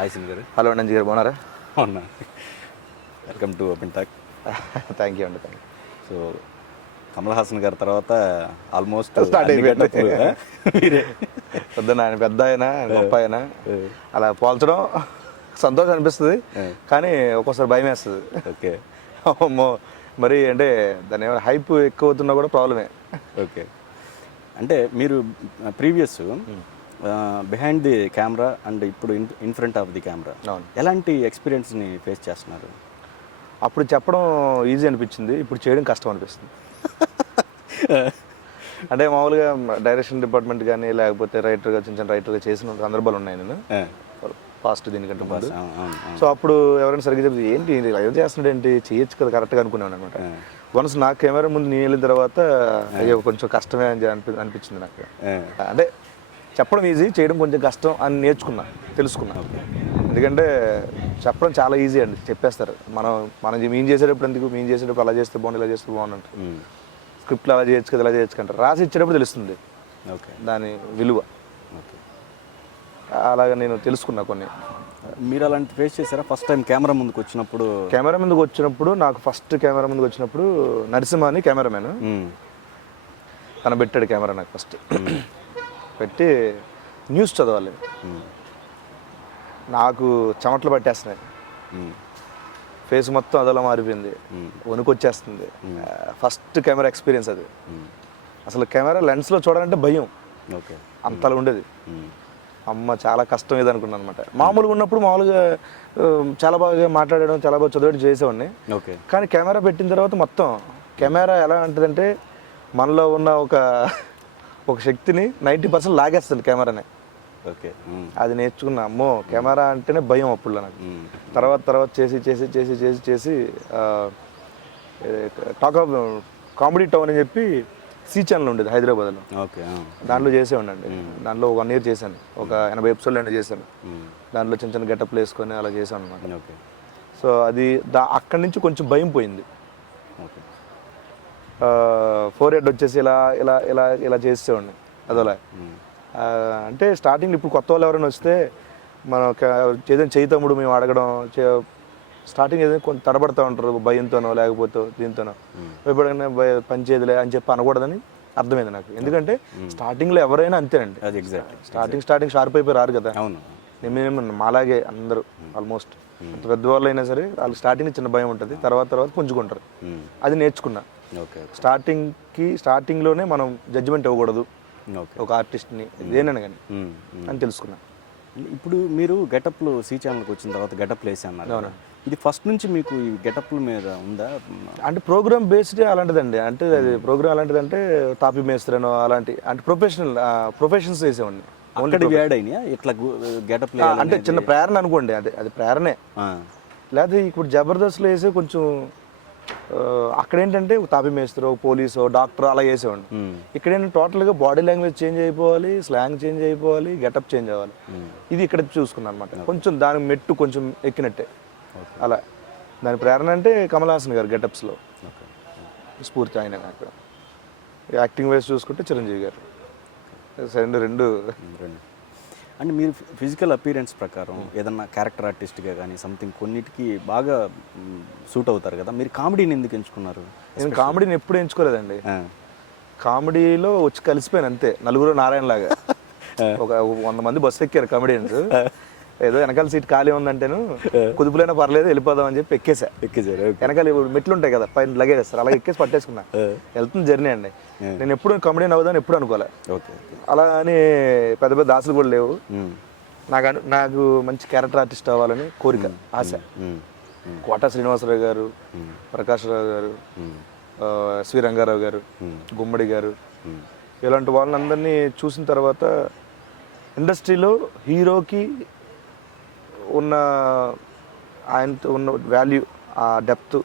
Hi Singh గారు. Hello నంజి గారు, బాగున్నారా? అవునా, welcome to open talk. Thank you అండి. సో కమల్ హాసన్ గారి తర్వాత ఆల్మోస్ట్ స్టార్ట్ అయిపోయింది. మీరే పొద్దున్న ఆయన పెద్ద ఆయన గొప్ప ఆయన అలా పోల్చడం సంతోషం అనిపిస్తుంది, కానీ ఒక్కోసారి భయం వేస్తుంది. ఓకే మరి అంటే దాని ఏమైనా హైప్ ఎక్కువ అవుతున్నా కూడా ప్రాబ్లమే. ఓకే, అంటే మీరు previous behind the camera and ఇప్పుడు in front of the camera ఎలాంటి ఎక్స్పీరియన్స్ని ఫేస్ చేస్తున్నారు? అప్పుడు చెప్పడం ఈజీ అనిపించింది, ఇప్పుడు చేయడం కష్టం అనిపిస్తుంది. అంటే మామూలుగా డైరెక్షన్ డిపార్ట్మెంట్ కానీ లేకపోతే రైటర్గా చిన్న చిన్న రైటర్గా చేసిన సందర్భాలు ఉన్నాయి నేను ఫాస్ట్ దీనికంటే ముందు. సో అప్పుడు ఎవరైనా సరిగ్గా చెప్తే ఏంటి ఏం చేస్తున్నాడు, ఏంటి చేయొచ్చు కదా కరెక్ట్గా అనుకున్నాను అనమాట. వన్స్ నాకు కెమెరా ముందు నేను వెళ్ళిన తర్వాత అయ్యో కొంచెం కష్టమే అని అనిపించింది నాకు. అంటే చెప్పడం ఈజీ, చేయడం కొంచెం కష్టం అని నేర్చుకున్నా, తెలుసుకున్నా. ఎందుకంటే చెప్పడం చాలా ఈజీ అండి, చెప్పేస్తారు. మనం మేము చేసేటప్పుడు ఎందుకు, మేము చేసేటప్పుడు అలా చేస్తే బాగుంది, ఇలా చేస్తే బాగుంది, స్క్రిప్ట్లో అలా చేయొచ్చు కదా, ఇలా చేయొచ్చు కంటారు. రాసి ఇచ్చేటప్పుడు తెలుస్తుంది దాని విలువ. అలాగా నేను తెలుసుకున్నా కొన్ని. మీరు అలాంటి ఫేస్ చేశారా ఫస్ట్ టైం కెమెరా ముందుకు వచ్చినప్పుడు? కెమెరా ముందుకు వచ్చినప్పుడు నాకు ఫస్ట్ కెమెరా ముందుకు వచ్చినప్పుడు నరసింహ అని కెమెరామెన్ తను పెట్టాడు కెమెరా నాకు. ఫస్ట్ పెట్టి న్యూస్ చదవాలి, నాకు చెమటలు పట్టేస్తున్నాయి, ఫేస్ మొత్తం అదలా మారిపోయింది, వణుకొచ్చేస్తుంది. ఫస్ట్ కెమెరా ఎక్స్పీరియన్స్ అది. అసలు కెమెరా లెన్స్లో చూడాలంటే భయం, అంతలా ఉండేది. అమ్మ చాలా కష్టం ఇది అనుకున్నాను అనమాట. మామూలుగా ఉన్నప్పుడు మామూలుగా చాలా బాగా మాట్లాడడం, చాలా బాగా చదివేది చేసేవాడిని. కానీ కెమెరా పెట్టిన తర్వాత మొత్తం కెమెరా ఎలా ఉంటుందంటే మనలో ఉన్న ఒక శక్తిని 90% లాగేస్తుంది కెమెరానే. అది నేర్చుకున్నా. అమ్మో కెమెరా అంటేనే భయం అప్పుడు నాకు. తర్వాత చేసి టాక్ ఆఫ్ కామెడీ టౌన్ అని చెప్పి సి ఛానల్ ఉండేది హైదరాబాద్లో. దాంట్లో చేసేవాడిని. దాంట్లో 1 year చేశాను, ఒక 80 episodes చేశాను. దాంట్లో చిన్న చిన్న గెటప్లు వేసుకొని అలా చేశాను అనమాట. సో అది అక్కడి నుంచి కొంచెం భయం పోయింది. ఫోర్ హెడ్ వచ్చేసి ఇలా ఇలా ఇలా ఇలా చేసేవాడిని అదోలా. అంటే స్టార్టింగ్ ఇప్పుడు కొత్త వాళ్ళు ఎవరైనా వస్తే మనం ఏదైనా చేయి తమ్ముడు మేము అడగడం, స్టార్టింగ్ ఏదైనా కొంచెం తడబడుతూ ఉంటారు భయంతోనో లేకపోతే దీంతోనో. ఎప్పుడైనా పని చేయదులే అని చెప్పి అనకూడదని అర్థమైంది నాకు. ఎందుకంటే స్టార్టింగ్లో ఎవరైనా అంతేనండి, స్టార్టింగ్ షార్ప్ అయిపోయి రారు కదా. నేను మాలాగే అందరూ ఆల్మోస్ట్ పెద్దవాళ్ళు అయినా సరే వాళ్ళు స్టార్టింగ్ చిన్న భయం ఉంటుంది, తర్వాత పుంజుకుంటారు. అది నేర్చుకున్నా. స్టార్టింగ్లోనే మనం జడ్జిమెంట్ ఇవ్వకూడదు ఒక ఆర్టిస్ట్ని, ఏదైనా కానీ అని తెలుసుకున్నా. ఇప్పుడు మీరు గెటప్లు సి ఛానల్కి వచ్చిన తర్వాత గెటప్లు వేసి అన్నారు, ఇది ఫస్ట్ నుంచి మీకు ఈ గెటప్ల మీద ఉందా? అంటే ప్రోగ్రామ్ బేస్డ్ అలాంటిదండి. అంటే అది ప్రోగ్రామ్ అలాంటిదంటే తాపి మేస్త్రనో అలాంటి అంటే ప్రొఫెషన్స్ వేసేవాడిని. ఇట్లా గెటప్ అంటే చిన్న ప్రేరణ అనుకోండి, అది ప్రేరణే. లేదా ఇప్పుడు జబర్దస్త్లో వేసే కొంచెం అక్కడ ఏంటంటే తాపి మేస్త్రో, పోలీసో, డాక్టర్ అలా వేసేవాడిని. ఇక్కడ ఏంటంటే టోటల్గా బాడీ లాంగ్వేజ్ చేంజ్ అయిపోవాలి, స్లాంగ్ చేంజ్ అయిపోవాలి, గెటప్ చేంజ్ అవ్వాలి. ఇది ఇక్కడ చూసుకున్నాను అనమాట. కొంచెం దాని మెట్టు కొంచెం ఎక్కినట్టే అలా. దాని ప్రేరణ అంటే కమల్ హాసన్ గారు గెటప్స్లో స్ఫూర్తి ఆయన. అక్కడ యాక్టింగ్ వైజ్ చూసుకుంటే చిరంజీవి గారు. రెండు అంటే మీరు ఫిజికల్ అపీరెన్స్ ప్రకారం ఏదన్నా క్యారెక్టర్ ఆర్టిస్ట్గా కానీ సంథింగ్ కొన్నిటికి బాగా సూట్ అవుతారు కదా, మీరు కామెడీని ఎందుకు ఎంచుకున్నారు? నేను కామెడీని ఎప్పుడు ఎంచుకోలేదండి. కామెడీలో వచ్చి కలిసిపోయాను అంతే, నలుగురు నారాయణ లాగా. ఒక 100 మంది బస్సు ఎక్కారు కామెడియన్స్. ఏదో వెనకాల సీట్ ఖాళీ ఉందంటేను కుదుపులైనా పర్లేదు వెళ్ళిపోదాం అని చెప్పి ఎక్కేసారు. వెనకాల మెట్లు ఉంటాయి కదా, పైన లగేస్తారు, అలాగే ఎక్కేసి పట్టేసుకున్నా. వెళ్తుంది జర్నీ అండి. నేను ఎప్పుడు కామెడీని అవుదాని ఎప్పుడు అనుకోలే. అలా అని పెద్ద ఆశలు కూడా లేవు. నాకు మంచి క్యారెక్టర్ ఆర్టిస్ట్ అవ్వాలని కోరిక, ఆశ. కోట శ్రీనివాసరావు గారు, ప్రకాష్ రావు గారు, ఎస్వి రంగారావు గారు, గుమ్మడి గారు, ఇలాంటి వాళ్ళందరినీ చూసిన తర్వాత ఇండస్ట్రీలో హీరోకి ఆయనతో ఉన్న వాల్యూ, ఆ డెప్త్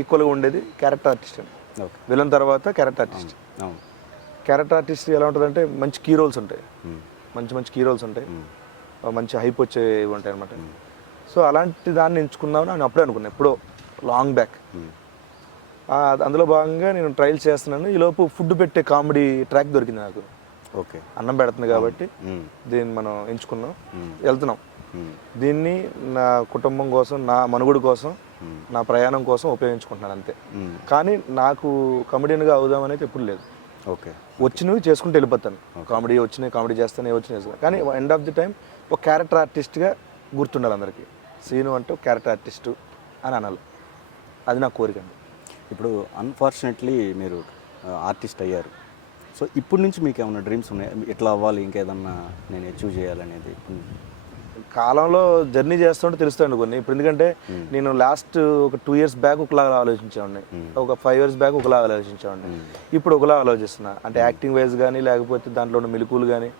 ఈక్వల్గా ఉండేది క్యారెక్టర్ ఆర్టిస్ట్ అండి. విలన్ తర్వాత క్యారెక్టర్ ఆర్టిస్ట్. క్యారెక్టర్ ఆర్టిస్ట్ ఎలా ఉంటుందంటే మంచి కీ రోల్స్ ఉంటాయి, మంచి కీ రోల్స్ ఉంటాయి, మంచి హైప్ వచ్చేవి ఉంటాయి అనమాట. సో అలాంటి దాన్ని ఎంచుకున్నాను అని అప్పుడే అనుకున్నాను, ఎప్పుడో లాంగ్ బ్యాక్. అందులో భాగంగా నేను ట్రయల్స్ చేస్తున్నాను. ఈలోపు ఫుడ్ పెట్టే కామెడీ ట్రాక్ దొరికింది నాకు. అన్నం పెడుతుంది కాబట్టి దీన్ని మనం ఎంచుకున్నాం, వెళ్తున్నాం. దీన్ని నా కుటుంబం కోసం, నా మనుగడ కోసం, నా ప్రయాణం కోసం ఉపయోగించుకుంటున్నాను అంతే. కానీ నాకు కమెడియన్గా అవుదామనేది ఎప్పుడు లేదు. ఓకే, వచ్చినవి చేసుకుంటూ వెళ్ళిపోతాను. కామెడీ వచ్చినాయి కామెడీ చేస్తాను, ఏ వచ్చినాయి చేస్తాను. కానీ ఎండ్ ఆఫ్ ది టైం ఒక క్యారెక్టర్ ఆర్టిస్ట్గా గుర్తుండాలి అందరికీ. సీను అంటే ఒక క్యారెక్టర్ ఆర్టిస్టు అని అనాలి. అది నా కోరిక అండి. ఇప్పుడు అన్ఫార్చునేట్లీ మీరు ఆర్టిస్ట్ అయ్యారు. సో ఇప్పుడు నుంచి మీకు ఏమైనా డ్రీమ్స్ ఉన్నాయి, ఇట్లా అవ్వాలి, ఇంకేదన్నా నేను అచీవ్ చేయాలనేది? కాలంలో జర్నీ చేస్తుంటే తెలుస్తాయండి కొన్ని. ఇప్పుడు ఎందుకంటే నేను లాస్ట్ ఒక 2 years బ్యాక్ ఒకలాగా ఆలోచించేవాడిని, ఒక 5 years బ్యాక్ ఒకలాగా ఆలోచించేవాడిని. ఇప్పుడు ఒకలా ఆలోచిస్తున్నా. అంటే యాక్టింగ్ వైజ్ కానీ, లేకపోతే దాంట్లో ఉన్న మెలకువలు కానీ,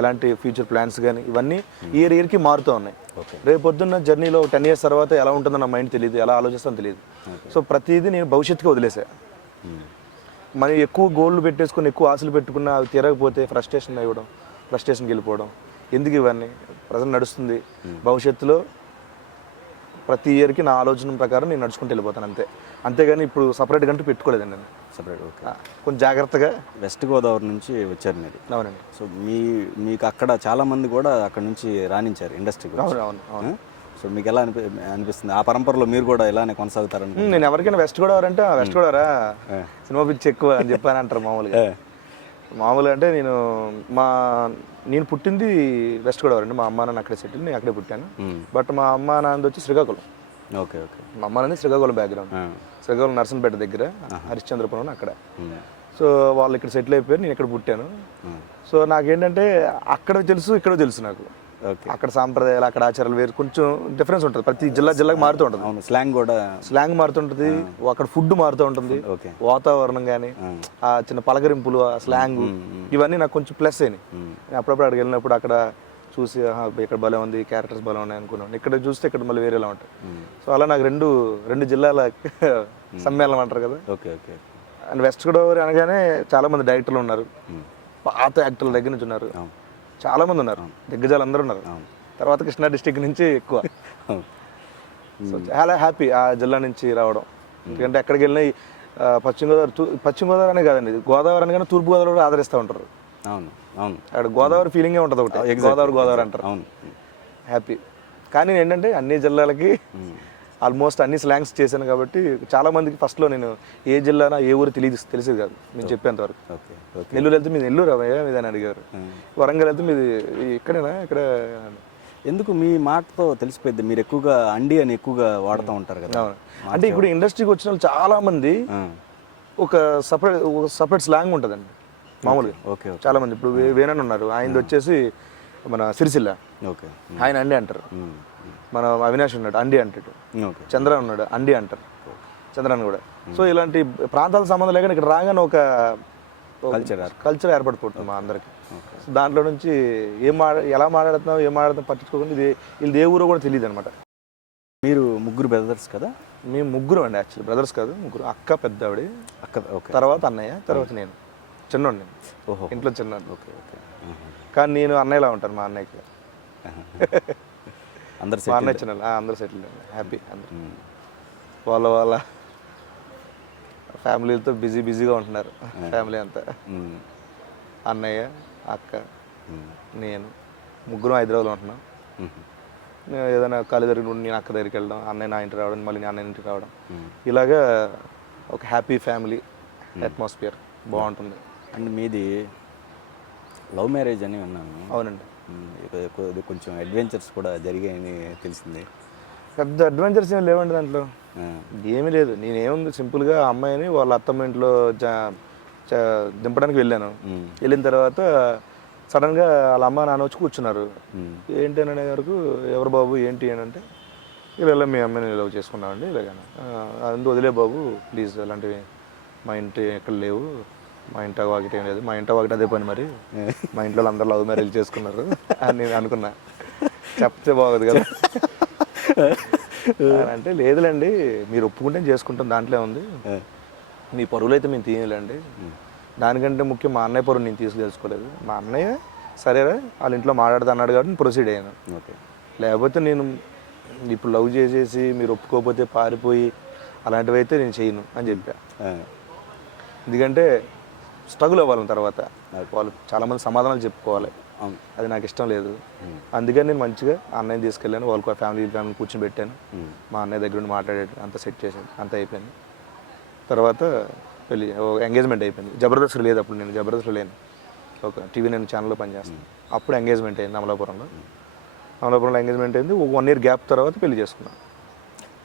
ఎలాంటి ఫ్యూచర్ ప్లాన్స్ కానీ, ఇవన్నీ ఇయర్కి మారుతూ ఉన్నాయి. రేపు పొద్దున్న జర్నీలో 10 years తర్వాత ఎలా ఉంటుందో నా మైండ్ తెలియదు, ఎలా ఆలోచిస్తానో తెలియదు. సో ప్రతిదీ నేను భవిష్యత్తుగా వదిలేసా. మనం ఎక్కువ గోల్లు పెట్టేసుకుని, ఎక్కువ ఆశలు పెట్టుకున్నా అవి తీరకపోతే ఫ్రస్ట్రేషన్కి వెళ్ళిపోవడం. ఎందుకు ఇవన్నీ? ప్రజెంట్ నడుస్తుంది. భవిష్యత్తులో ప్రతి ఇయర్కి నా ఆలోచన ప్రకారం నేను నడుచుకుంటూ వెళ్ళిపోతాను అంతే. అంతేగాని ఇప్పుడు సపరేట్గా అంటూ పెట్టుకోలేదండి నేను. సపరేట్. ఓకే, కొంచెం జాగ్రత్తగా. వెస్ట్ గోదావరి నుంచి వచ్చారు మీరు? అవునండి. సో మీకు అక్కడ చాలామంది కూడా అక్కడ నుంచి రాణించారు ఇండస్ట్రీకి. అవును. సో మీకు ఎలా అనిపిస్తుంది? ఆ పరంపరలో మీరు కూడా ఇలానే కొనసాగుతారని? నేను ఎవరికైనా వెస్ట్ గోదావరి అంటే వెస్ట్ గోదావరా సినిమా పిచ్చి ఎక్కువ అని చెప్పాను అంటారు మామూలుగా. అంటే నేను పుట్టింది వెస్ట్ గోదావరి అండి. మా అమ్మ నాన్న అక్కడే సెటిల్, నేను అక్కడే పుట్టాను. బట్ మా అమ్మ నాన్నది వచ్చి శ్రీకాకుళం. ఓకే. మా అమ్మ నాన్నది శ్రీకాకుళం బ్యాక్గ్రౌండ్. శ్రీకాకుళం నర్సంపేట దగ్గర హరిశ్చంద్రపురం అక్కడ. సో వాళ్ళు ఇక్కడ సెటిల్ అయిపోయారు, నేను ఇక్కడ పుట్టాను. సో నాకేంటంటే అక్కడ తెలుసు, ఇక్కడ తెలుసు నాకు. అక్కడ సాంప్రదాయాలు, అక్కడ ఆచారాలు వేరు, కొంచెం డిఫరెన్స్ ఉంటుంది. ప్రతి జిల్లాకి మారుతూ ఉంటుంది. స్లాంగ్ మారుతుంటుంది. అక్కడ ఫుడ్ మారుతూ ఉంటుంది. వాతావరణం కానీ, ఆ చిన్న పలకరింపులు, ఆ స్లాంగ్, ఇవన్నీ నాకు కొంచెం ప్లస్ అయినాయి. నేను అప్పుడప్పుడు అక్కడికి వెళ్ళినప్పుడు అక్కడ చూసి ఇక్కడ భలే ఉంది, క్యారెక్టర్స్ భలే ఉన్నాయి అనుకున్నాను. ఇక్కడ చూస్తే ఇక్కడ మళ్ళీ వేరేలా ఉంటాయి. సో అలా నాకు రెండు జిల్లాల సమ్మేళనం అంటారు కదా. అండ్ వెస్ట్ గోదావరి అనగానే చాలా మంది డైరెక్టర్లు ఉన్నారు, పాత యాక్టర్ల దగ్గర నుంచి ఉన్నారు, చాలా మంది ఉన్నారు, దిగ్గజాలు అందరూ ఉన్నారు. తర్వాత కృష్ణా డిస్టిక్ నుంచి ఎక్కువ. సో చాలా హ్యాపీ ఆ జిల్లా నుంచి రావడం. ఎందుకంటే ఎక్కడికి వెళ్ళినా పశ్చిమ గోదావరి అనే కాదండి, గోదావరి అనగానే తూర్పు గోదావరి కూడా ఆదరిస్తూ ఉంటారు. అక్కడ గోదావరి ఫీలింగే ఉంటుంది ఒకటి, గోదావరి అంటారు. హ్యాపీ. కానీ నేను ఏంటంటే అన్ని జిల్లాలకి ఆల్మోస్ట్ అన్ని స్లాంగ్స్ చేశాను కాబట్టి చాలా మందికి ఫస్ట్లో నేను ఏ జిల్లానా ఏ ఊరు తెలిసేది కాదు నేను చెప్పేంతవరకు. నెల్లూరు వెళ్తే మీది నెల్లూరు అవయ్యా మీదని అడిగారు. వరంగల్ వెళ్తే మీది ఇక్కడేనా ఇక్కడ. ఎందుకు మీ మాటతో తెలిసిపోయింది, మీరు ఎక్కువగా అండి అని ఎక్కువగా వాడుతూ ఉంటారు కదా. అంటే ఇప్పుడు ఇండస్ట్రీకి వచ్చిన వాళ్ళు చాలా మంది ఒక సపరేట్ స్లాంగ్ ఉంటుందండి మామూలుగా. చాలా మంది ఇప్పుడు వేనని ఉన్నారు, ఆయనది వచ్చేసి మన సిరిసిల్ల, ఆయన అండి అంటారు. మన అవినాష్ ఉన్నాడు అండి అంటాడు, చంద్రన్ ఉన్నాడు అండి అంటారు, చంద్రన్ కూడా. సో ఇలాంటి ప్రాంతాల సంబంధం లేకుండా ఇక్కడ రాగానే ఒక కల్చర్ ఏర్పడిపోతుంది మా అందరికి. దాంట్లో నుంచి ఎలా మాట్లాడుతున్నాం పట్టించుకోకుండా వీళ్ళు ఏ ఊరో కూడా తెలియదు అనమాట. మీరు ముగ్గురు బ్రదర్స్ కదా? మేము ముగ్గురు అండి, యాక్చువల్లీ బ్రదర్స్ కాదు, ముగ్గురు. అక్క పెద్ద ఆవిడ, తర్వాత అన్నయ్య, తర్వాత నేను చిన్నోడిని. ఇంట్లో చిన్నోడు. కానీ నేను అన్నయ్యలా ఉంటాను మా అన్నయ్యకి. మా అన్నయ్య చిన్న అందరు సెటిల్ హ్యాపీ. అందరు వాళ్ళ ఫ్యామిలీలతో బిజీగా ఉంటున్నారు. ఫ్యామిలీ అంతా అన్నయ్య, అక్క, నేను ముగ్గురు హైదరాబాద్లో ఉంటున్నాం. ఏదైనా కాలేజ్ దగ్గర నేను అక్క దగ్గరికి వెళ్ళడం, అన్నయ్య నా ఇంటికి రావడం, మళ్ళీ నేను అన్నయ్య ఇంటికి రావడం, ఇలాగా ఒక హ్యాపీ ఫ్యామిలీ అట్మాస్ఫియర్ బాగుంటుంది. అండ్ మీది లవ్ మ్యారేజ్ అని విన్నాను. అవునండి. కొంచెం అడ్వెంచర్స్ కూడా జరిగాయని తెలిసింది. పెద్ద అడ్వెంచర్స్ ఏమి లేవండి దాంట్లో, ఏమీ లేదు. నేనేముంది సింపుల్గా అమ్మాయిని వాళ్ళ అత్తమ్మ ఇంట్లో దింపడానికి వెళ్ళాను. వెళ్ళిన తర్వాత సడన్గా వాళ్ళ అమ్మ నాన్న వచ్చి కూర్చున్నారు. ఏంటి అని అనే వరకు ఎవరు బాబు ఏంటి అని అంటే, ఇలా మీ అమ్మాయిని లవ్ చేసుకున్నామండి ఇలాగని. అందుకు వదిలే బాబు ప్లీజ్, అలాంటివి మా ఇంటి ఎక్కడ లేవు, మా ఇంట వాకిట ఏం లేదు, మా ఇంట వాకిట అదే పని, మరి మా ఇంట్లో అందరూ లవ్ మ్యారేజ్ చేసుకున్నారు అని నేను అనుకున్నా. చెప్తే బాగోదు కదా అంటే, లేదులేండి మీరు ఒప్పుకుంటే చేసుకుంటాం, దాంట్లో ఉంది, మీ పరువులు అయితే మేము తీయలేండి, దానికంటే ముఖ్యం మా అన్నయ్య పరువు నేను తెలుసుకోలేదు. మా అన్నయ్య సరేరా వాళ్ళ ఇంట్లో మాట్లాడుతా అన్నాడు కాబట్టి నేను ప్రొసీడ్ అయ్యాను. లేకపోతే నేను ఇప్పుడు లవ్ చేసేసి మీరు ఒప్పుకోకపోతే పారిపోయి అలాంటివి అయితే నేను చేయను అని చెప్పా. ఎందుకంటే స్ట్రగుల్ అవ్వాలి తర్వాత, వాళ్ళు చాలామంది సమాధానాలు చెప్పుకోవాలి. అవును. అది నాకు ఇష్టం లేదు. అందుకని నేను మంచిగా అన్నయ్యని తీసుకెళ్ళాను, వాళ్ళకి ఫ్యామిలీ కూర్చొని పెట్టాను. మా అన్నయ్య దగ్గర నుండి మాట్లాడాడు, అంతా సెట్ చేశాడు, అంతా అయిపోయింది. తర్వాత పెళ్ళి ఎంగేజ్మెంట్ అయిపోయింది. జబర్దస్త్ లేదు అప్పుడు, నేను జబర్దస్త్లో లేను, ఒక టీవీ నేను ఛానల్లో పనిచేస్తాను. అప్పుడు ఎంగేజ్మెంట్ అయింది అమలాపురంలో. అమలాపురంలో ఎంగేజ్మెంట్ అయింది. 1 year గ్యాప్ తర్వాత పెళ్లి చేసుకున్నాను.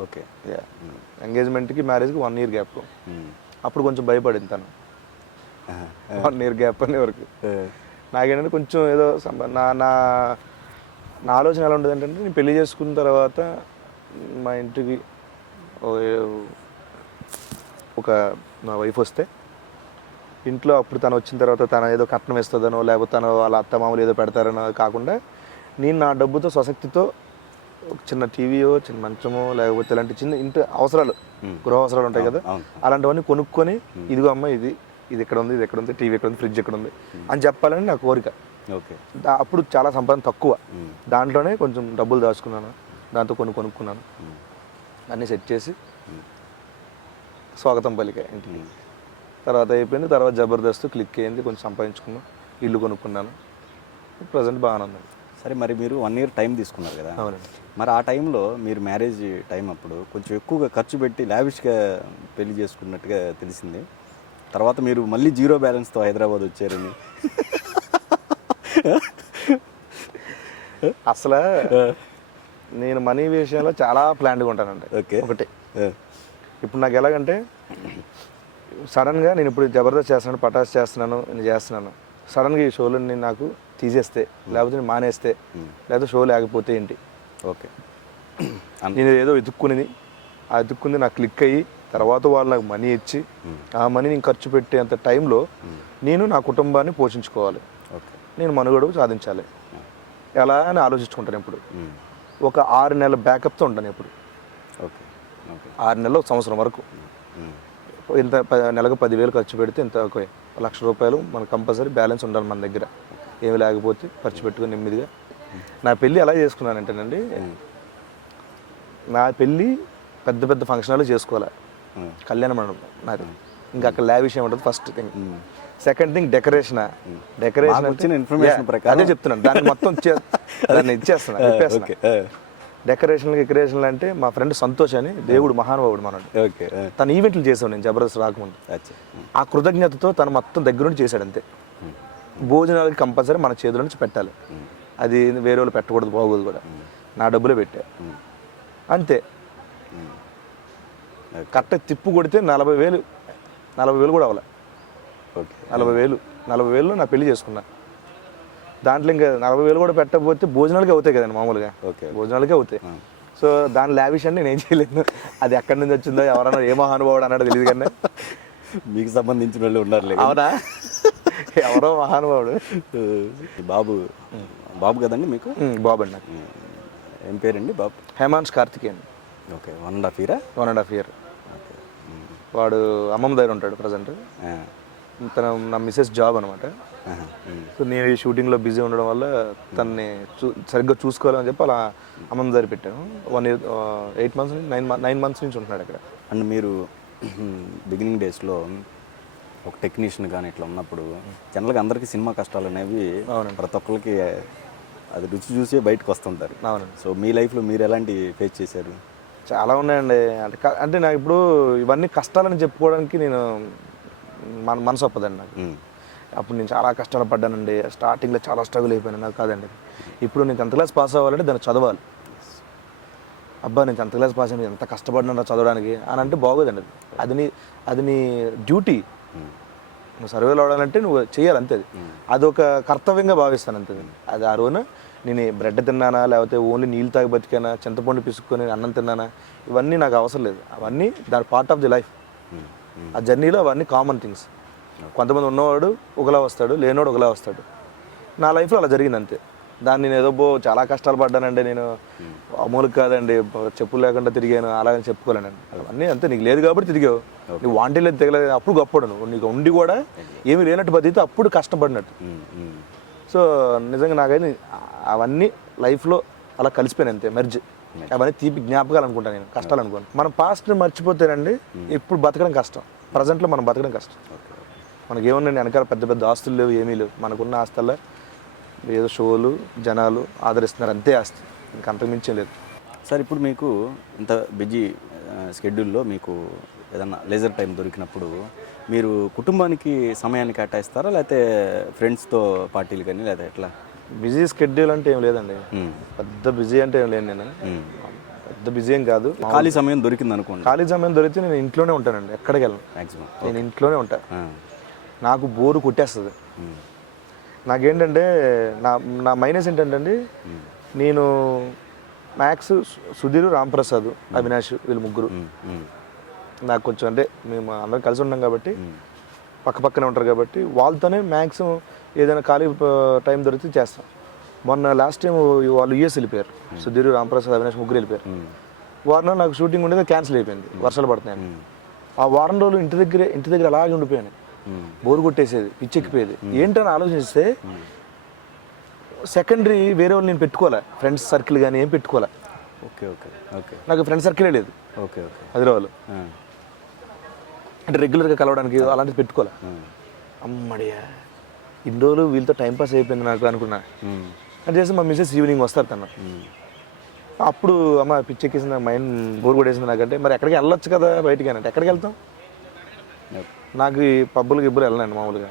ఓకే. ఎంగేజ్మెంట్కి మ్యారేజ్కి 1 year గ్యాప్. అప్పుడు కొంచెం భయపడింది తను, 1 year గ్యాప్ అనే వరకు. నాకేంటంటే కొంచెం ఏదో నా నా నా ఆలోచన ఎలా ఉంటుంది అంటే, నేను పెళ్లి చేసుకున్న తర్వాత మా ఇంటికి ఒక నా వైఫ్ వస్తే ఇంట్లో అప్పుడు తను వచ్చిన తర్వాత తను ఏదో కట్నం ఇస్తుందనో లేకపోతే తను వాళ్ళ అత్త మామూలు ఏదో పెడతారనో కాకుండా, నేను నా డబ్బుతో స్వశక్తితో ఒక చిన్న టీవీయో చిన్న మంచమో లేకపోతే ఇలాంటి చిన్న ఇంటి అవసరాలు, గృహ అవసరాలు ఉంటాయి కదా, అలాంటివన్నీ కొనుక్కొని ఇదిగో అమ్మ ఇది ఇక్కడ ఉంది, ఇది ఎక్కడ ఉంది, టీవీ ఎక్కడ ఉంది, ఫ్రిడ్జ్ ఎక్కడ ఉంది అని చెప్పాలని నా కోరిక. ఓకే. అప్పుడు చాలా సంపాదన తక్కువ, దాంట్లోనే కొంచెం డబ్బులు దాచుకున్నాను, దాంతో కొనుక్కున్నాను, అన్నీ సెట్ చేసి స్వాగతం పలికా ఇంటికి. తర్వాత అయిపోయింది. తర్వాత జబర్దస్త్ క్లిక్ అయింది, కొంచెం సంపాదించుకున్నాను, ఇల్లు కొనుక్కున్నాను, ప్రజెంట్ బాగానే ఉంది. సరే, మరి మీరు 1 year టైం తీసుకున్నారు కదా. అవునండి. మరి ఆ టైంలో మీరు మ్యారేజ్ టైం అప్పుడు కొంచెం ఎక్కువగా ఖర్చు పెట్టి లావిష్గా పెళ్లి చేసుకున్నట్టుగా తెలిసింది. తర్వాత మీరు మళ్ళీ 0 బ్యాలెన్స్తో హైదరాబాద్ వచ్చారని. అసలు నేను మనీ విషయంలో చాలా ప్లాన్డ్గా ఉంటానండి. ఓకే. ఒకటి, ఇప్పుడు నాకు ఎలాగంటే సడన్గా నేను ఇప్పుడు జబర్దస్త్ చేస్తున్నాను, పటాస్ చేస్తున్నాను, నేను చేస్తున్నాను, సడన్గా ఈ షోలో నేను నాకు తీసేస్తే లేకపోతే నేను మానేస్తే లేకపోతే షో లేకపోతే ఏంటి? ఓకే. నేను ఏదో వెతుక్కునేది, ఆ వెతుక్కుంది నాకు క్లిక్ అయ్యి తర్వాత వాళ్ళు నాకు మనీ ఇచ్చి ఆ మనీ నేను ఖర్చు పెట్టేంత టైంలో నేను నా కుటుంబాన్ని పోషించుకోవాలి, నేను మనుగడ సాధించాలి, ఎలా అని ఆలోచించుకుంటాను. ఇప్పుడు ఒక 6 నెలల బ్యాకప్తో ఉంటాను ఇప్పుడు. ఓకే. 6 నెలలు, 1 సంవత్సరం వరకు ఇంత నెలకు 10,000 ఖర్చు పెడితే ఇంత ఒక ₹1,00,000 మనకు కంపల్సరీ బ్యాలెన్స్ ఉండాలి మన దగ్గర, ఏమి లేకపోతే ఖర్చు పెట్టుకుని నెమ్మదిగా. నా పెళ్ళి ఎలా చేసుకున్నానంటేనండి, నా పెళ్ళి పెద్ద పెద్ద ఫంక్షన్లు చేసుకోవాలి, కళ్యాణ మండపం నాది, ఇంకా అక్కడ లావిష్ ఉంటుంది first thing. Second thing decoration information ప్రకారం అదే చెప్తున్నాను, దాన్ని మొత్తం దాన్ని ఇచ్చేస్తున్నా. డెకరేషన్లు అంటే మా ఫ్రెండ్ సంతోష్ అని, దేవుడు మహానుభావుడు మనడు, తను ఈవెంట్లు చేసాడు నేను జబర్దస్త్ రాకముందు. ఆ కృతజ్ఞతతో తను మొత్తం దగ్గర నుండి చేశాడు అంతే. భోజనాలకి కంపల్సరీ మన చేతుల నుంచి పెట్టాలి, అది వేరే వాళ్ళు పెట్టకూడదు, బాగోదు కూడా, నా డబ్బులే పెట్టా అంతే. కరెక్ట్ తిప్పు కొడితే 40,000 కూడా అవ్వాలి. 40,000 నా పెళ్లి చేసుకున్నా. దాంట్లో ఇంకా 40,000 కూడా పెట్టకపోతే భోజనాలకే అవుతాయి కదండి మామూలుగా, భోజనాలకే అవుతాయి. సో దాని లావిష్ అంటే నేను చేయలేదు. అది ఎక్కడి నుంచి వచ్చిందో, ఎవరన్నా ఏ మహానుభావుడు అన్నాడో తెలియదు కానీ మీకు సంబంధించిన వాళ్ళు ఉన్నారు. అవునా? ఎవరో మహానుభావుడు. బాబు కదండి మీకు? బాబు అండి. నాకు ఏం పేరండి బాబు? Hemans Karthikeyan. Okay. 1.5 year? 1.5 year. వాడు అమ్మమ్మ దగ్గర ఉంటాడు ప్రజెంట్. తన నా మిస్సెస్ జాబ్ అనమాట. సో నేను ఈ షూటింగ్లో బిజీ ఉండడం వల్ల తనని సరిగ్గా చూసుకోవాలని చెప్పి అలా అమ్మమ్మ దగ్గర పెట్టాను. 1 year 8 months నుంచి 9 months నుంచి ఉంటున్నాడు అక్కడ. అండ్ మీరు బిగినింగ్ డేస్లో ఒక టెక్నీషియన్ కానీ ఇట్లా ఉన్నప్పుడు జనరల్గా అందరికీ సినిమా కష్టాలు అనేవి ప్రతి ఒక్కరికి అది రుచి చూసే బయటకు వస్తుంటారు. అవునండి. సో మీ లైఫ్లో మీరు ఎలాంటి ఫేస్ చేశారు? చాలా ఉన్నాయండి. అంటే నాకు ఇప్పుడు ఇవన్నీ కష్టాలని చెప్పుకోవడానికి నేను మనసు ఒప్పదండి నాకు. అప్పుడు నేను చాలా కష్టాలు పడ్డానండి, స్టార్టింగ్లో చాలా స్ట్రగుల్ అయిపోయాను. నాకు కాదండి, ఇప్పుడు నేను 10th class పాస్ అవ్వాలంటే దాన్ని చదవాలి. అబ్బా నేను 10th class పాస్ అయ్యి ఎంత కష్టపడినా చదవడానికి అని అంటే బాగోదండి. అది నీ డ్యూటీ. నువ్వు సర్వేలో అవడాలంటే నువ్వు చేయాలి అంతే. అది ఒక కర్తవ్యంగా భావిస్తాను అంతే. అది ఆ రోజున నేను బ్రెడ్ తిన్నానా లేకపోతే ఓన్లీ నీళ్ళు తాగి బతికానా, చింతపండు పిసుక్కొని అన్నం తిన్నానా, ఇవన్నీ నాకు అవసరం లేదు. అవన్నీ దాని పార్ట్ ఆఫ్ ది లైఫ్. ఆ జర్నీలో అవన్నీ కామన్ థింగ్స్. కొంతమంది ఉన్నవాడు ఒకలా వస్తాడు, లేనివాడు ఒకలా వస్తాడు. నా లైఫ్లో అలా జరిగింది అంతే. దాన్ని నేను ఏదో చాలా కష్టాలు పడ్డానండి, నేను అమూలు కాదండి, చెప్పులు లేకుండా తిరిగాను అలాగని చెప్పుకోలేనండి. అవన్నీ అంతే. నీకు లేదు కాబట్టి తిరిగావు, నువ్వు వాంటి లేదు తిరగలేదు, అప్పుడు గొప్పడు. నువ్వు నీకు ఉండి కూడా ఏమీ లేనట్టు బతికితే అప్పుడు కష్టపడినట్టు. సో నిజంగా నాకైతే అవన్నీ లైఫ్లో అలా కలిసిపోయాను అంతే, మెర్జ్. అవన్నీ తీపి జ్ఞాపకాలు అనుకుంటాను నేను, కష్టాలు అనుకోను. మనం పాస్ట్ని మర్చిపోతేనండి ఇప్పుడు బతకడం కష్టం. ప్రజెంట్లో మనం బతకడం కష్టం. మనకి ఏమన్నా వెనకాల పెద్ద పెద్ద ఆస్తులు లేవు, ఏమీ లేవు. మనకున్న ఆస్తుల్లో ఏదో షోలు జనాలు ఆదరిస్తున్నారు అంతే ఆస్తి, ఇంకా అంతకుమించే లేదు. సార్ ఇప్పుడు మీకు ఇంత బిజీ షెడ్యూల్లో మీకు ఏదన్నా లేజర్ టైం దొరికినప్పుడు మీరు కుటుంబానికి సమయాన్ని కేటాయిస్తారా, లేకపోతే ఫ్రెండ్స్తో పార్టీలు కానీ, లేదా ఎట్లా? బిజీ స్కెడ్యూల్ అంటే ఏం లేదండి, పెద్ద బిజీ అంటే ఏం లేదు. నేను పెద్ద బిజీ ఏం కాదు. ఖాళీ సమయం దొరికింది అనుకోండి. ఖాళీ సమయం దొరికితే నేను ఇంట్లోనే ఉంటానండి, ఎక్కడికి వెళ్ళను. మ్యాక్సిమం నేను ఇంట్లోనే ఉంటా. నాకు బోరు కొట్టేస్తుంది. నాకేంటంటే నా మైనస్ ఏంటంటే అండి, నేను మ్యాథ్స్ సుధీర్, రాంప్రసాద్, అవినాష్ వీళ్ళు ముగ్గురు నాకు కొంచెం అంటే మేము అందరం కలిసి ఉన్నాం కాబట్టి పక్క పక్కనే ఉంటారు కాబట్టి వాళ్ళతోనే మ్యాక్సిమం ఏదైనా ఖాళీ టైం దొరికితే చేస్తాం. మొన్న లాస్ట్ టైం వాళ్ళు యూఎస్ వెళ్ళిపోయారు, సుధీర్, రాంప్రసాద్, అవినాష్ ముగ్గురు వెళ్ళిపోయారు. వారం నాకు షూటింగ్ ఉండేది క్యాన్సిల్ అయిపోయింది, వర్షాలు పడుతున్నాయని. ఆ వారం రోజులు ఇంటి దగ్గర అలాగే ఉండిపోయాను. బోరు కొట్టేసేది, పిచ్చెక్కిపోయేది. ఏంటని ఆలోచిస్తే సెకండరీ వేరే వాళ్ళు నేను పెట్టుకోలే, ఫ్రెండ్స్ సర్కిల్ కానీ ఏం పెట్టుకోలే. ఓకే ఓకే ఓకే నాకు ఫ్రెండ్ సర్కిలే లేదు. ఓకే ఓకే హైదరాబాద్లో అంటే రెగ్యులర్గా కలవడానికి అలాంటిది పెట్టుకోలే. అమ్మడియా ఇన్ని రోజులు వీళ్ళతో టైంపాస్ అయిపోయింది నాకు అనుకున్నా. అంటే చేస్తే మా మిసెస్ ఈవినింగ్ వస్తారు తను. అప్పుడు అమ్మ పిచ్చెక్కేసింది, నాకు మైండ్ బోర్ కొట్టేసింది నాకంటే. మరి ఎక్కడికి వెళ్ళొచ్చు కదా బయటికి అంటే ఎక్కడికి వెళ్తాం? నాకు ఈ పబ్బులకి ఇబ్బులు వెళ్ళనండి మామూలుగా.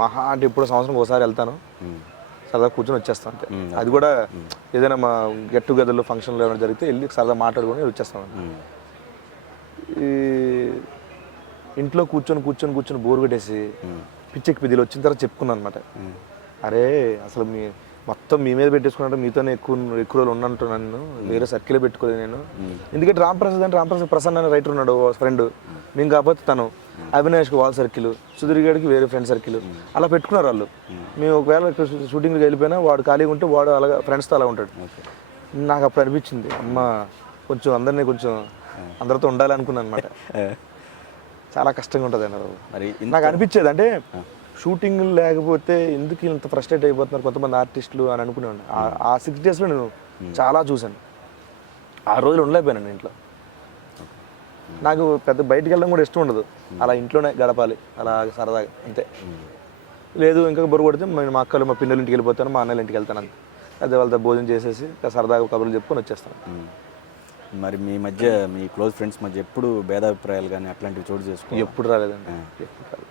మహా అంటే ఇప్పుడు సంవత్సరం ఒకసారి వెళ్తాను, సరదా కూర్చొని వచ్చేస్తాం అంతే. అది కూడా ఏదైనా మా గెట్ టుగెదర్లో ఫంక్షన్లో ఏమైనా జరిగితే వెళ్ళి సరదా మాట్లాడుకొని వచ్చేస్తాం. ఈ ఇంట్లో కూర్చొని బోర్ కొట్టేసి పిచ్చెక్కి పిదిలు వచ్చిన తర్వాత చెప్పుకున్నాను అనమాట. అరే అసలు మొత్తం మీ మీద పెట్టేసుకున్నట్టు మీతోనే ఎక్కువ రోజులు ఉన్నట్టున్నాను, నేను వేరే సర్కిలే పెట్టుకోలేదు నేను. ఎందుకంటే రాంప్రసాద్ ప్రసన్న అనే రైటర్ ఉన్నాడు ఫ్రెండ్, మేము కాకపోతే తను. అవినాష్కి వాళ్ళ సర్కిల్, సుధీర్ గారికి వేరే ఫ్రెండ్ సర్కిల్, అలా పెట్టుకున్నారు వాళ్ళు. మేము ఒకవేళ షూటింగ్కి వెళ్ళిపోయినా వాడు ఖాళీగా ఉంటే వాడు అలాగా ఫ్రెండ్స్తో అలా ఉంటాడు. నాకు అప్పుడు అనిపించింది, అమ్మ కొంచెం అందరినీ కొంచెం అందరితో ఉండాలి అనుకున్నాను అనమాట. చాలా కష్టంగా ఉంటుంది అన్నారు. మరి నాకు అనిపించేది అంటే షూటింగ్ లేకపోతే ఎందుకు ఇంత ఫ్రస్ట్రేట్ అయిపోతున్నారు కొంతమంది ఆర్టిస్టులు అని అనుకునేవాడిని. ఆ 6 డేస్లో నేను చాలా చూశాను. ఆ రోజులు ఉండలేకపోయాను ఇంట్లో. నాకు పెద్ద బయటికి వెళ్ళడం కూడా ఇష్టం ఉండదు, అలా ఇంట్లోనే గడపాలి అలా సరదాగా అంతే. లేదు ఇంకా బొరు కొడితే నేను మా అక్కలు మా పిల్లల ఇంటికి వెళ్ళిపోతాను, మా అన్నల ఇంటికి వెళ్తాను అంతే. అదే వాళ్ళతో భోజనం చేసేసి సరదాగా కబుర్లు చెప్పుకొని వచ్చేస్తాను. మరి మీ మధ్య మీ క్లోజ్ ఫ్రెండ్స్ మధ్య ఎప్పుడు భేదాభిప్రాయాలు కానీ అట్లాంటివి చోటు చేసుకో? ఎప్పుడు రాలేదండి, ఎప్పుడు రాలేదు.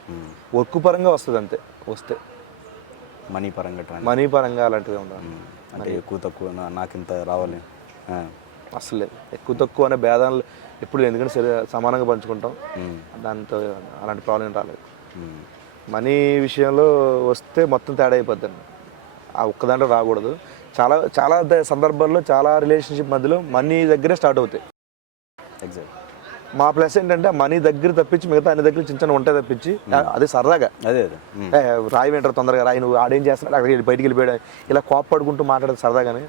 వర్క్ పరంగా వస్తుంది అంతే, వస్తే మనీ పరంగా అలాంటివి ఉండాలి. అంటే ఎక్కువ తక్కువ నాకు ఇంత రావాలి అసలు లేదు. ఎక్కువ తక్కువ అనే భేదాలు ఎప్పుడు లేదు, ఎందుకంటే సమానంగా పంచుకుంటాం. దాంతో అలాంటి ప్రాబ్లం రాలేదు. మనీ విషయంలో వస్తే మొత్తం తేడా అయిపోద్దండి, ఆ ఒక్క దాంట్లో రాకూడదు. చాలా సందర్భాల్లో చాలా రిలేషన్షిప్ మధ్యలో మనీ దగ్గరే స్టార్ట్ అవుతాయి. ఎగ్జాక్ట్. మా ప్లస్ ఏంటంటే మనీ దగ్గర తప్పించి మిగతా అన్ని దగ్గర చిన్న చిన్న ఉంటాయి తప్పించి అదే సరదాగా అదే రాయి వెంటారు తొందరగా రాయి, నువ్వు ఆడేం చేస్తున్నాడు అక్కడికి బయటికి వెళ్ళిపోయాడు ఇలా కోప్పడుకుంటూ మాట్లాడేది సరదాగానే.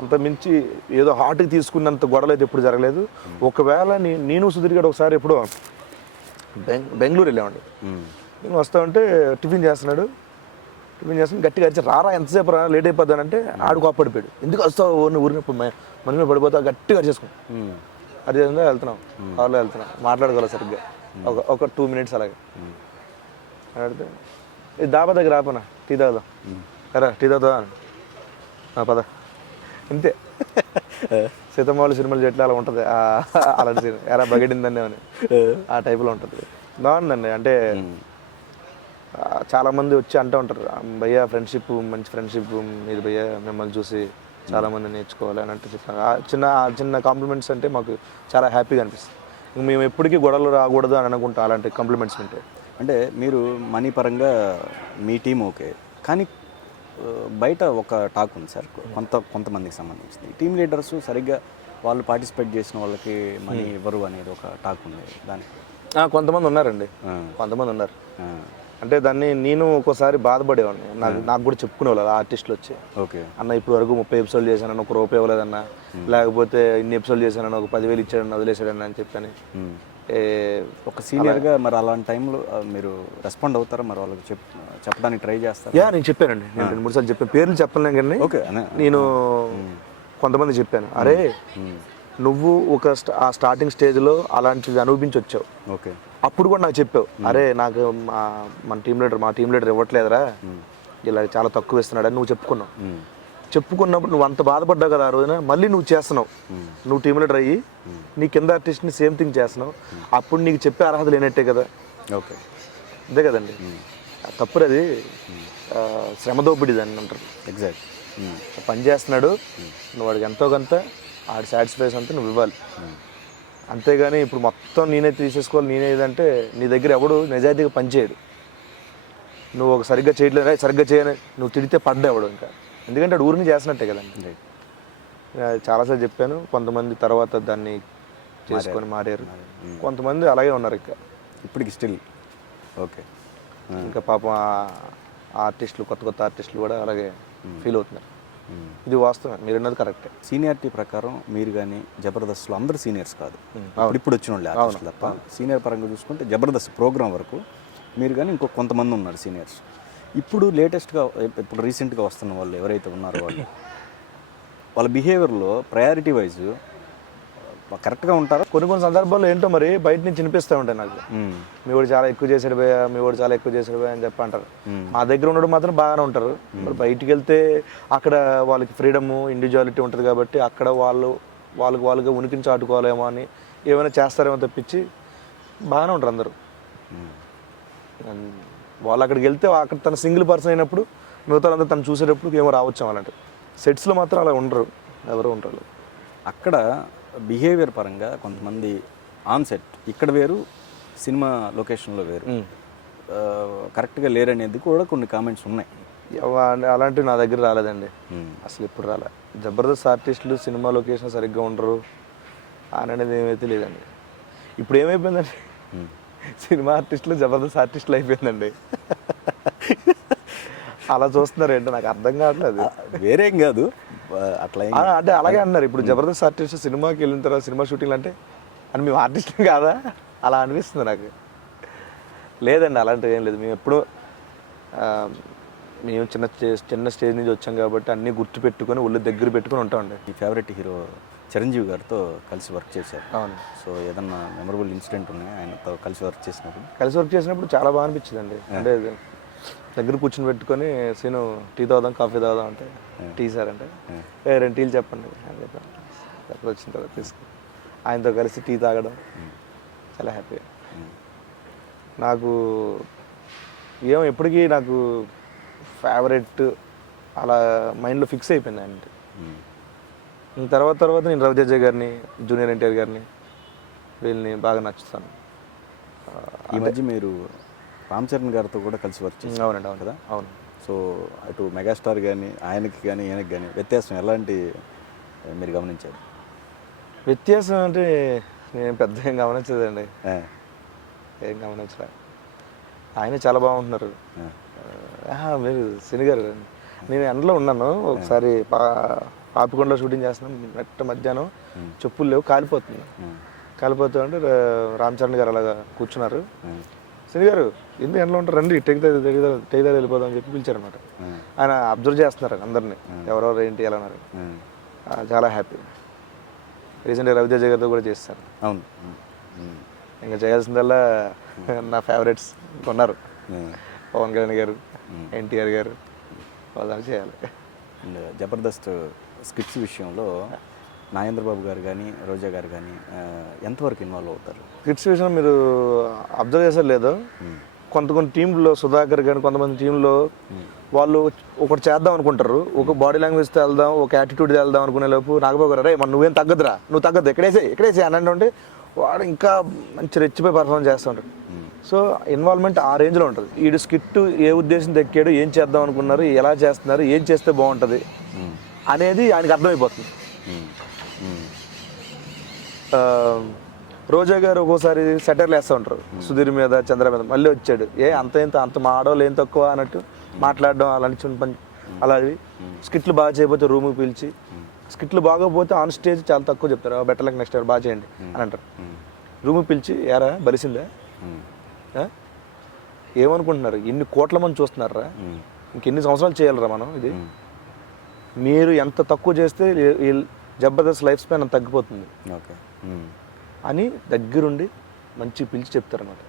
అంత మించి ఏదో హార్ట్కి తీసుకున్నంత గొడవలు అయితే ఎప్పుడు జరగలేదు. ఒకవేళ నేను సుధీర్ గారు ఒకసారి ఎప్పుడో బెంగళూరు వెళ్ళామండి. నేను వస్తా ఉంటే టిఫిన్ చేస్తున్నాను గట్టిగా అరిచి రారా ఎంతసేపు రా లేట్ అయిపోతానంటే ఆడు కోప్పడిపోయాడు. ఎందుకు వస్తావు ఊరినప్పుడు మన మీద పడిపోతావు గట్టిగా అరిచేసుకున్నాం. అరిచేసుకుంటే వెళ్తున్నాం, కార్లో వెళ్తున్నాం, మాట్లాడుకోవాలి సరిగ్గా ఒక 2 minutes అలాగే మాట్లాడితే ఇది దాబా దగ్గర ఆపనా టీ తాగుదాం, ఎరా టీ తాగుదా పద అంతే. సీతమ్మ సినిమాలు చెట్లు అలా ఉంటుంది అలాంటి సీన్, ఎరా బగడిందని అని ఆ టైప్లో ఉంటుంది. బాగుందండి. అంటే చాలామంది వచ్చి అంటూ ఉంటారు, భయ్యా ఫ్రెండ్షిప్ మంచి ఫ్రెండ్షిప్ ఇది భయ్యా, మిమ్మల్ని చూసి చాలామంది నేర్చుకోవాలి అని అంటే చెప్తాను. చిన్న కాంప్లిమెంట్స్ అంటే మాకు చాలా హ్యాపీగా అనిపిస్తుంది. మేము ఎప్పటికీ గొడవలు రాకూడదు అని అనుకుంటాం అలాంటి కాంప్లిమెంట్స్ ఉంటే. అంటే మీరు మనీ పరంగా మీ టీం ఓకే, కానీ బయట ఒక టాక్ ఉంది సార్, కొంతమందికి సంబంధించింది టీం లీడర్స్ సరిగ్గా వాళ్ళు పార్టిసిపేట్ చేసిన వాళ్ళకి మనీ ఇవ్వరు అనేది ఒక టాక్ ఉంది. దానికి కొంతమంది ఉన్నారండి, కొంతమంది ఉన్నారు. అంటే దాన్ని నేను ఒక్కోసారి బాధపడేవాడిని, నాకు కూడా చెప్పుకునేవాళ్ళు ఆర్టిస్టులు వచ్చి, ఓకే అన్న ఇప్పుడు వరకు 30 ఎపిసోడ్లు చేశానన్న ₹1 ఇవ్వలేదన్న, లేకపోతే ఇన్ని ఎపిసోడ్లు చేశానన్న ఒక 10,000 ఇచ్చాడన్న వదిలేసాడన్న అని చెప్పని. ఒక సీనియర్గా మరి అలాంటి టైంలో మీరు రెస్పాండ్ అవుతారా? మరి వాళ్ళకి చెప్పడానికి ట్రై చేస్తారు? నేను చెప్పానండి, నేను 2-3 సార్లు చెప్పాను, పేర్లు చెప్పలేను కానీ ఓకే నేను కొంతమంది చెప్పాను, అరే నువ్వు ఒక స్టార్టింగ్ స్టేజ్లో అలాంటిది అనుభవించి వచ్చావు, ఓకే అప్పుడు కూడా నాకు చెప్పావు, అరే నాకు మా టీం లీడర్ ఇవ్వట్లేదురా, ఇలా చాలా తక్కువ ఇస్తున్నాడు అని నువ్వు చెప్పుకున్నావు. చెప్పుకున్నప్పుడు నువ్వు అంత బాధపడ్డావు కదా ఆ రోజున, మళ్ళీ నువ్వు చేస్తున్నావు, నువ్వు టీమ్ లీడర్ అయ్యి నీ కింద ఆర్టిస్ట్ని సేమ్ థింగ్ చేస్తున్నావు. అప్పుడు నీకు చెప్పే అర్హత లేనట్టే కదా. ఓకే, అంతే కదండి. తప్పుడు అది శ్రమ దోపిడీ అని అంటారు. ఎగ్జాక్ట్. పని చేస్తున్నాడు, నువ్వు వాడికి ఎంతో కొంత ఆడి సాటిస్ఫాక్షన్ అంతా నువ్వు ఇవ్వాలి. అంతేగాని ఇప్పుడు మొత్తం నేనే తీసేసుకోవాలి, నేనే ఇదంటే నీ దగ్గర ఎవడు నిజాయితీగా పనిచేయడు. నువ్వు ఒక సరిగ్గా చేయట్లేదు, సరిగ్గా చేయని నువ్వు తిడితే పడ్డా ఎవడు ఇంకా, ఎందుకంటే వాడు ఊరిని చేస్తున్నట్టే కదండి. చాలాసార్లు చెప్పాను, కొంతమంది తర్వాత దాన్ని చేసుకొని మారారు, కొంతమంది అలాగే ఉన్నారు ఇంకా ఇప్పటికి స్టిల్. ఓకే, ఇంకా పాపం ఆర్టిస్టులు, కొత్త కొత్త ఆర్టిస్టులు కూడా అలాగే ఫీల్ అవుతున్నారు. ఇది వాస్తవం, మీరు అన్నది కరెక్టే. సీనియారిటీ ప్రకారం మీరు కానీ జబర్దస్త్లో అందరూ సీనియర్స్ కాదు, ఇప్పుడు వచ్చిన వాళ్ళు ఆర్టిస్టులు తప్ప. సీనియర్ పరంగా చూసుకుంటే జబర్దస్త్ ప్రోగ్రామ్ వరకు మీరు కానీ ఇంకో కొంతమంది ఉన్నారు సీనియర్స్. ఇప్పుడు లేటెస్ట్గా, ఇప్పుడు రీసెంట్గా వస్తున్న వాళ్ళు ఎవరైతే ఉన్నారో వాళ్ళ బిహేవియర్లో ప్రయారిటీ వైజ్ కరెక్ట్గా ఉంటారా? కొన్ని కొన్ని సందర్భాల్లో ఏంటో మరి బయట నుంచి వినిపిస్తూ ఉంటాయి నాకు, మీ వాడు చాలా ఎక్కువ చేసాడు భయ్యా, మీ వాడు చాలా ఎక్కువ చేసాడు భయ్యా అని చెప్పి అంటారు. మా దగ్గర ఉండడం మాత్రం బాగానే ఉంటారు. మరి బయటికి వెళ్తే అక్కడ వాళ్ళకి ఫ్రీడమ్, ఇండివిజువాలిటీ ఉంటుంది కాబట్టి అక్కడ వాళ్ళుగా ఉనికిని చాటుకోవాలేమో అని ఏమైనా చేస్తారేమో తప్పించి బాగానే ఉంటారు అందరూ. వాళ్ళు అక్కడికి వెళ్తే అక్కడ తన సింగిల్ పర్సన్ అయినప్పుడు మిగతా వాళ్ళంతా తను చూసేటప్పుడు ఏమో రావచ్చు అలాంటి. సెట్స్లో మాత్రం అలా ఉండరు, ఎవరు ఉంటారు. అక్కడ బిహేవియర్ పరంగా కొంతమంది ఆన్ సెట్ ఇక్కడ వేరు, సినిమా లొకేషన్లో వేరు, కరెక్ట్గా లేరనేది కూడా కొన్ని కామెంట్స్ ఉన్నాయి. అలాంటివి నా దగ్గర రాలేదండి, అసలు ఇప్పుడు రాలే. జబర్దస్త్ ఆర్టిస్టులు సినిమా లొకేషన్ సరిగ్గా ఉండరు అనేది ఏమైతే లేదండి. ఇప్పుడు ఏమైపోయిందండి, సినిమా ఆర్టిస్టులు జబర్దస్త్ ఆర్టిస్టులు అయిపోయిందండి. అలా చూస్తున్నారు ఏంటో నాకు అర్థం కావట్లేదు. వేరేం కాదు అట్లా అంటే అలాగే అన్నారు. ఇప్పుడు జబర్దస్త్ ఆర్టిస్ట్ సినిమాకి వెళ్ళిన తర్వాత సినిమా షూటింగ్ అంటే అని మేము ఆర్టిస్ట్ కాదా అలా అనిపిస్తుంది నాకు. లేదండి అలాంటివి ఏం లేదు. మేము ఎప్పుడూ మేము చిన్న స్టేజ్ నుంచి వచ్చాం కాబట్టి అన్నీ గుర్తు పెట్టుకొని ఒళ్ళు దగ్గర పెట్టుకొని ఉంటామండి. మీ ఫేవరెట్ హీరో చిరంజీవి గారితో కలిసి వర్క్ చేశారు. అవును. సో ఏదన్నా మెమరబుల్ ఇన్సిడెంట్ ఉన్నాయి ఆయనతో కలిసి వర్క్ చేసినప్పుడు? చాలా బాగా అనిపించిందండి. అంటే దగ్గర కూర్చొని పెట్టుకొని సీను టీ తాగుదాం, కాఫీ తాగుదాం అంటే టీ సార్ అంటే 2 టీలు చెప్పండి అని చెప్పాను. అక్కడ వచ్చిన తర్వాత తీసుకుని ఆయనతో కలిసి టీ తాగడం చాలా హ్యాపీ. నాకు ఎప్పటికీ నాకు ఫేవరెట్ అలా మైండ్లో ఫిక్స్ అయిపోయింది అంటే. తర్వాత నేను రవితేజ గారిని, జూనియర్ ఎన్టీఆర్ గారిని, వీళ్ళని బాగా నచ్చుతాను. ఈ మధ్య మీరు రామ్ చరణ్ గారితో కూడా కలిసి వర్క్ చేసి. అవునండి, అవును కదా. అవును. సో అటు మెగాస్టార్ కానీ ఆయనకి కానీ ఈయనకి కానీ వ్యత్యాసం ఎలాంటి మీరు గమనించారు? వ్యత్యాసం అంటే నేను పెద్ద ఏం గమనించదండి, ఏం గమనించలే. ఆయన చాలా బాగుంటున్నారు. మీరు సిని గారు, నేను ఎండలో ఉన్నాను ఒకసారి, పాపికొండలో షూటింగ్ చేస్తున్నాను, నెట్ట మధ్యాహ్నం చెప్పులు లేవు, కాలిపోతూ అంటే రామ్ చరణ్ గారు అలాగా కూర్చున్నారు. సిని గారు ఎందుకు ఎండలో ఉంటారు, రండి టేక్ దగ్గర వెళ్ళిపోదాం అని చెప్పి పిలిచారనమాట. ఆయన అబ్జర్వ్ చేస్తున్నారు అందరినీ, ఎవరెవరు ఏంటి ఎలా ఉన్నారు. చాలా హ్యాపీ. రీసెంట్గా రవితేజ గారితో కూడా చేస్తాను. అవును. ఇంకా చేయాల్సిందల్లా నా ఫేవరెట్స్ ఉన్నారు, పవన్ కళ్యాణ్ గారు, ఎన్టీఆర్ గారు, వాళ్ళని చేయాలి. జబర్దస్త్ స్కిట్స్ విషయంలో నాగేంద్రబాబు గారు కానీ రోజా గారు కానీ ఎంతవరకు ఇన్వాల్వ్ అవుతారు? స్కిట్స్ విషయం మీరు అబ్జర్వ్ చేసారు లేదో, కొన్ని టీంలో సుధాకర్ కానీ కొంతమంది టీంలో వాళ్ళు ఒకటి చేద్దాం అనుకుంటారు, ఒక బాడీ లాంగ్వేజ్తో వెళ్దాం, ఒక యాటిట్యూడ్తో వెళ్దాం అనుకునే లోపు నాగబాబు గారు రే మన నువ్వేం తగ్గదురా, నువ్వు తగ్గదు, ఎక్కడేసే అని అంటే వాడు ఇంకా మంచి రెచ్చిపోయి పర్ఫార్మెన్స్ చేస్తూ ఉంటాడు. సో ఇన్వాల్వ్మెంట్ ఆ రేంజ్లో ఉంటుంది. వీడు స్కిట్ ఏ ఉద్దేశం ఎక్కాడు, ఏం చేద్దాం అనుకున్నారు, ఎలా చేస్తున్నారు, ఏం చేస్తే బాగుంటుంది అనేది ఆయనకు అర్థమైపోతుంది. రోజా గారు ఒక్కోసారి సెటర్లు వేస్తూ ఉంటారు సుధీర్ మీద, చంద్ర మీద, మళ్ళీ వచ్చాడు అంత మా ఆడవాళ్ళు ఏం తక్కువ అన్నట్టు మాట్లాడడం, అలాంటి అలాంటివి. స్కిట్లు బాగా చేయకపోతే రూమ్కి పిలిచి, స్కిట్లు బాగోపోతే ఆన్ స్టేజ్ చాలా తక్కువ చెప్తారు, బెటర్ లైక్ నెక్స్ట్ బాగా చేయండి అని అంటారు. రూమ్కి పిలిచి ఏరా బలిసిందా, ఏమనుకుంటున్నారు, ఎన్ని కోట్ల మంది చూస్తున్నారా, ఇంకెన్ని సంవత్సరాలు చేయాలరా మనం ఇది, మీరు ఎంత తక్కువ చేస్తే జబర్దస్త్ లైఫ్ స్పాన్ అంత తగ్గిపోతుంది అని దగ్గరుండి మంచి పిలిచి చెప్తారన్నమాట.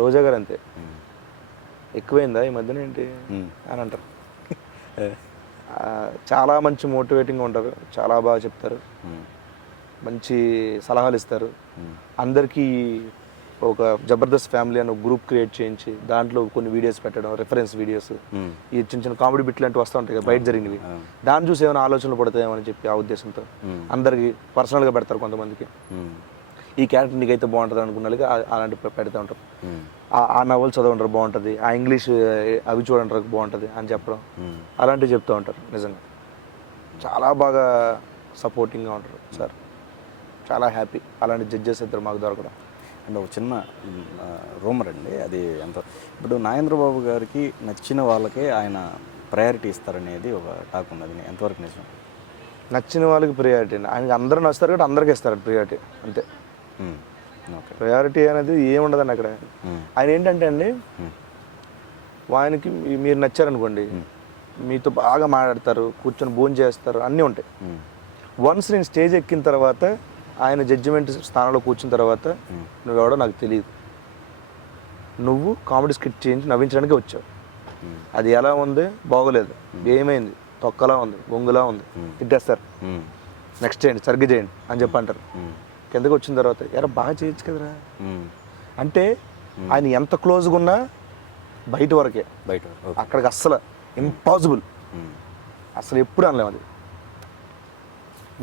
రోజా గారు అంతే, ఎక్కువైందా ఈ మధ్యన ఏంటి అని అంటారు. చాలా మంచి మోటివేటింగ్గా ఉంటారు, చాలా బాగా చెప్తారు, మంచి సలహాలు ఇస్తారు. అందరికీ ఒక జబర్దస్త్ ఫ్యామిలీ అని ఒక గ్రూప్ క్రియేట్ చేయించి దాంట్లో కొన్ని వీడియోస్ పెట్టడం, రెఫరెన్స్ వీడియోస్, ఈ చిన్న చిన్న కామెడీ బిట్లు లాంటివి వస్తూ ఉంటాయి కదా బయట జరిగినవి, దాన్ని చూసి ఏమైనా ఆలోచనలు పడతాయేమని చెప్పి ఆ ఉద్దేశంతో అందరికి పర్సనల్గా పెడతారు. కొంతమందికి ఈ క్యారెక్టర్ నీకైతే బాగుంటుంది అనుకున్న వాళ్ళకి అలాంటి పెడతా ఉంటారు. ఆ నవల్ చదవంటారు బాగుంటుంది, ఆ ఇంగ్లీష్ అవి చూడంటారు బాగుంటుంది అని చెప్పడం, అలాంటివి చెప్తూ ఉంటారు. నిజంగా చాలా బాగా సపోర్టింగ్గా ఉంటారు సార్. చాలా హ్యాపీ అలాంటి జడ్జెస్ ఇద్దరు మాకు దొరకడం. అండ్ ఒక చిన్న రూమర్ అండి, అది ఎంత ఇప్పుడు నాగేంద్రబాబు గారికి నచ్చిన వాళ్ళకే ఆయన ప్రయారిటీ ఇస్తారనేది ఒక టాక్ ఉంది, అది ఎంతవరకు నిజం? నచ్చిన వాళ్ళకి ప్రియారిటీ, ఆయనకి అందరూ నచ్చుతారు కాబట్టి అందరికీ ఇస్తారు ప్రియారిటీ, అంతే. ఓకే. ప్రయారిటీ అనేది ఏముండదండి అక్కడ. ఆయన ఏంటంటే అండి, ఆయనకి మీరు నచ్చారనుకోండి, మీతో బాగా మాట్లాడతారు, కూర్చొని భోజనం చేస్తారు, అన్నీ ఉంటాయి. వన్స్ నేను స్టేజ్ ఎక్కిన తర్వాత, ఆయన జడ్జిమెంట్ స్థానంలో కూర్చున్న తర్వాత, నువ్వెవడో నాకు తెలియదు, నువ్వు కామెడీ స్కిట్ చేయించి నవ్వించడానికి వచ్చావు, అది ఎలా ఉంది బాగోలేదు, ఏమైంది తొక్కలా ఉంది, బొంగులా ఉంది, తిట్టేస్తారు, నెక్స్ట్ చేయండి సరిగ్గా చేయండి అని చెప్పి అంటారు. కిందకి వచ్చిన తర్వాత ఎరా బాగా చేయొచ్చు కదరా అంటే, ఆయన ఎంత క్లోజ్గా ఉన్నా బయట వరకే, అక్కడికి అస్సలు ఇంపాసిబుల్, అసలు ఎప్పుడు అనలేము. అది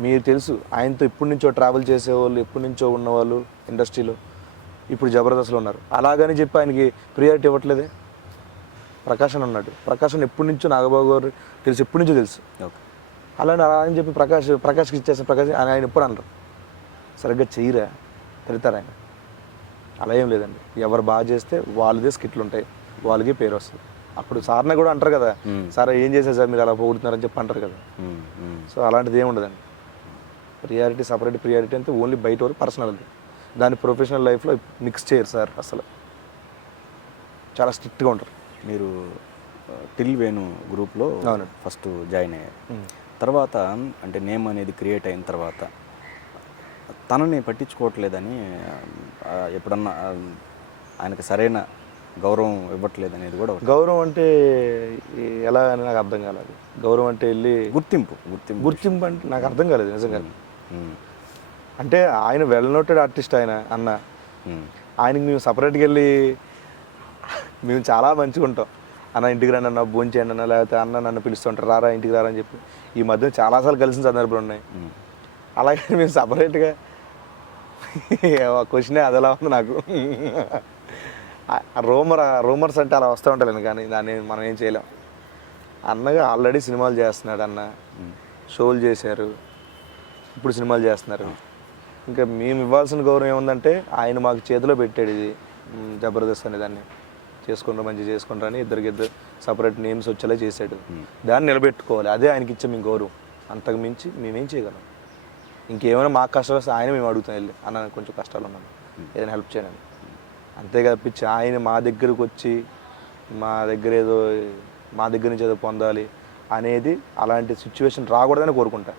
మీరు తెలుసు, ఆయనతో ఎప్పటి నుంచో ట్రావెల్ చేసేవాళ్ళు, ఎప్పటి నుంచో ఉన్నవాళ్ళు ఇండస్ట్రీలో ఇప్పుడు జబర్దస్త్లో ఉన్నారు. అలాగని చెప్పి ఆయనకి ప్రియారిటీ ఇవ్వట్లేదే. ప్రకాశన్ ఉన్నాడు, ప్రకాశన్ ఎప్పటి నుంచో నాగబాబు గారు తెలుసు, ఎప్పటి నుంచో తెలుసు. అలా అని చెప్పి ప్రకాష్కి ఇచ్చేస్తే ఆయన ఎప్పుడు అనరు, సరిగ్గా చెయ్యరా తిడతారు ఆయన. అలా ఏం లేదండి, ఎవరు బాగా చేస్తే వాళ్ళదే స్కిట్లు ఉంటాయి, వాళ్ళకి పేరు వస్తుంది. అప్పుడు సార్ని కూడా అంటారు కదా, సార్ ఏం చేశారు సార్ మీరు అలా పోగొడుతున్నారని చెప్పి అంటారు కదా. సో అలాంటిది ఏమి ఉండదండి. ప్రియారిటీ సపరేట్ ప్రియారిటీ అంటే ఓన్లీ బయట వరకు పర్సనల్, దాని ప్రొఫెషనల్ లైఫ్లో మిక్స్ చేయరు సార్. అసలు చాలా స్ట్రిక్ట్గా ఉంటారు. మీరు టిల్ వేణు గ్రూప్లో ఫస్ట్ జాయిన్ అయ్యారు, తర్వాత అంటే నేమ్ అనేది క్రియేట్ అయిన తర్వాత తనని పట్టించుకోవట్లేదని, ఎప్పుడన్నా ఆయనకు సరైన గౌరవం ఇవ్వట్లేదు అనేది కూడా. గౌరవం అంటే ఎలా అని నాకు అర్థం కాలేదు. గౌరవం అంటే వెళ్ళి గుర్తింపు అంటే నాకు అర్థం కాలేదు నిజంగా. అంటే ఆయన వెల్ నోటెడ్ ఆర్టిస్ట్ ఆయన అన్న, ఆయనకి మేము సపరేట్గా వెళ్ళి మేము చాలా మంచిగా ఉంటాం, అన్న ఇంటికి రండి అన్న భోజనం చేయండి అన్న, లేకపోతే అన్న నన్ను పిలుస్తుంటారు రారా ఇంటికి రారా అని చెప్పి ఈ మధ్య చాలాసార్లు కలిసిన సందర్భాలు ఉన్నాయి. అలాగే మేము సపరేట్గా క్వశ్చనే అదలా ఉంది నాకు. రూమర్స్ అంటే అలా వస్తూ ఉంటాను, కానీ దాన్ని మనం ఏం చేయలేం. అన్నగా ఆల్రెడీ సినిమాలు చేస్తున్నాడు, అన్న షోలు చేశారు, ఇప్పుడు సినిమాలు చేస్తున్నారు. ఇంకా మేము ఇవ్వాల్సిన గౌరవం ఏముందంటే, ఆయన మాకు చేతిలో పెట్టాడు ఇది జబర్దస్త్ అనే దాన్ని, చేసుకుంటారు మంచిగా చేసుకుంటారు అని ఇద్దరు సపరేట్ నేమ్స్ వచ్చేలా చేశాడు. దాన్ని నిలబెట్టుకోవాలి, అదే ఆయనకి ఇచ్చే మేము గౌరవం. అంతకు మించి మేమేం చేయగలం? ఇంకేమైనా మాకు కష్టాలు వస్తే ఆయన మేము అడుగుతాం వెళ్ళి, అన్న కొంచెం కష్టాలు ఉన్నాను ఏదైనా హెల్ప్ చేయడానికి, అంతే తప్పించి ఆయన మా దగ్గరకు వచ్చి మా దగ్గర నుంచి ఏదో పొందాలి అనేది అలాంటి సిచ్యువేషన్ రాకూడదని కోరుకుంటా.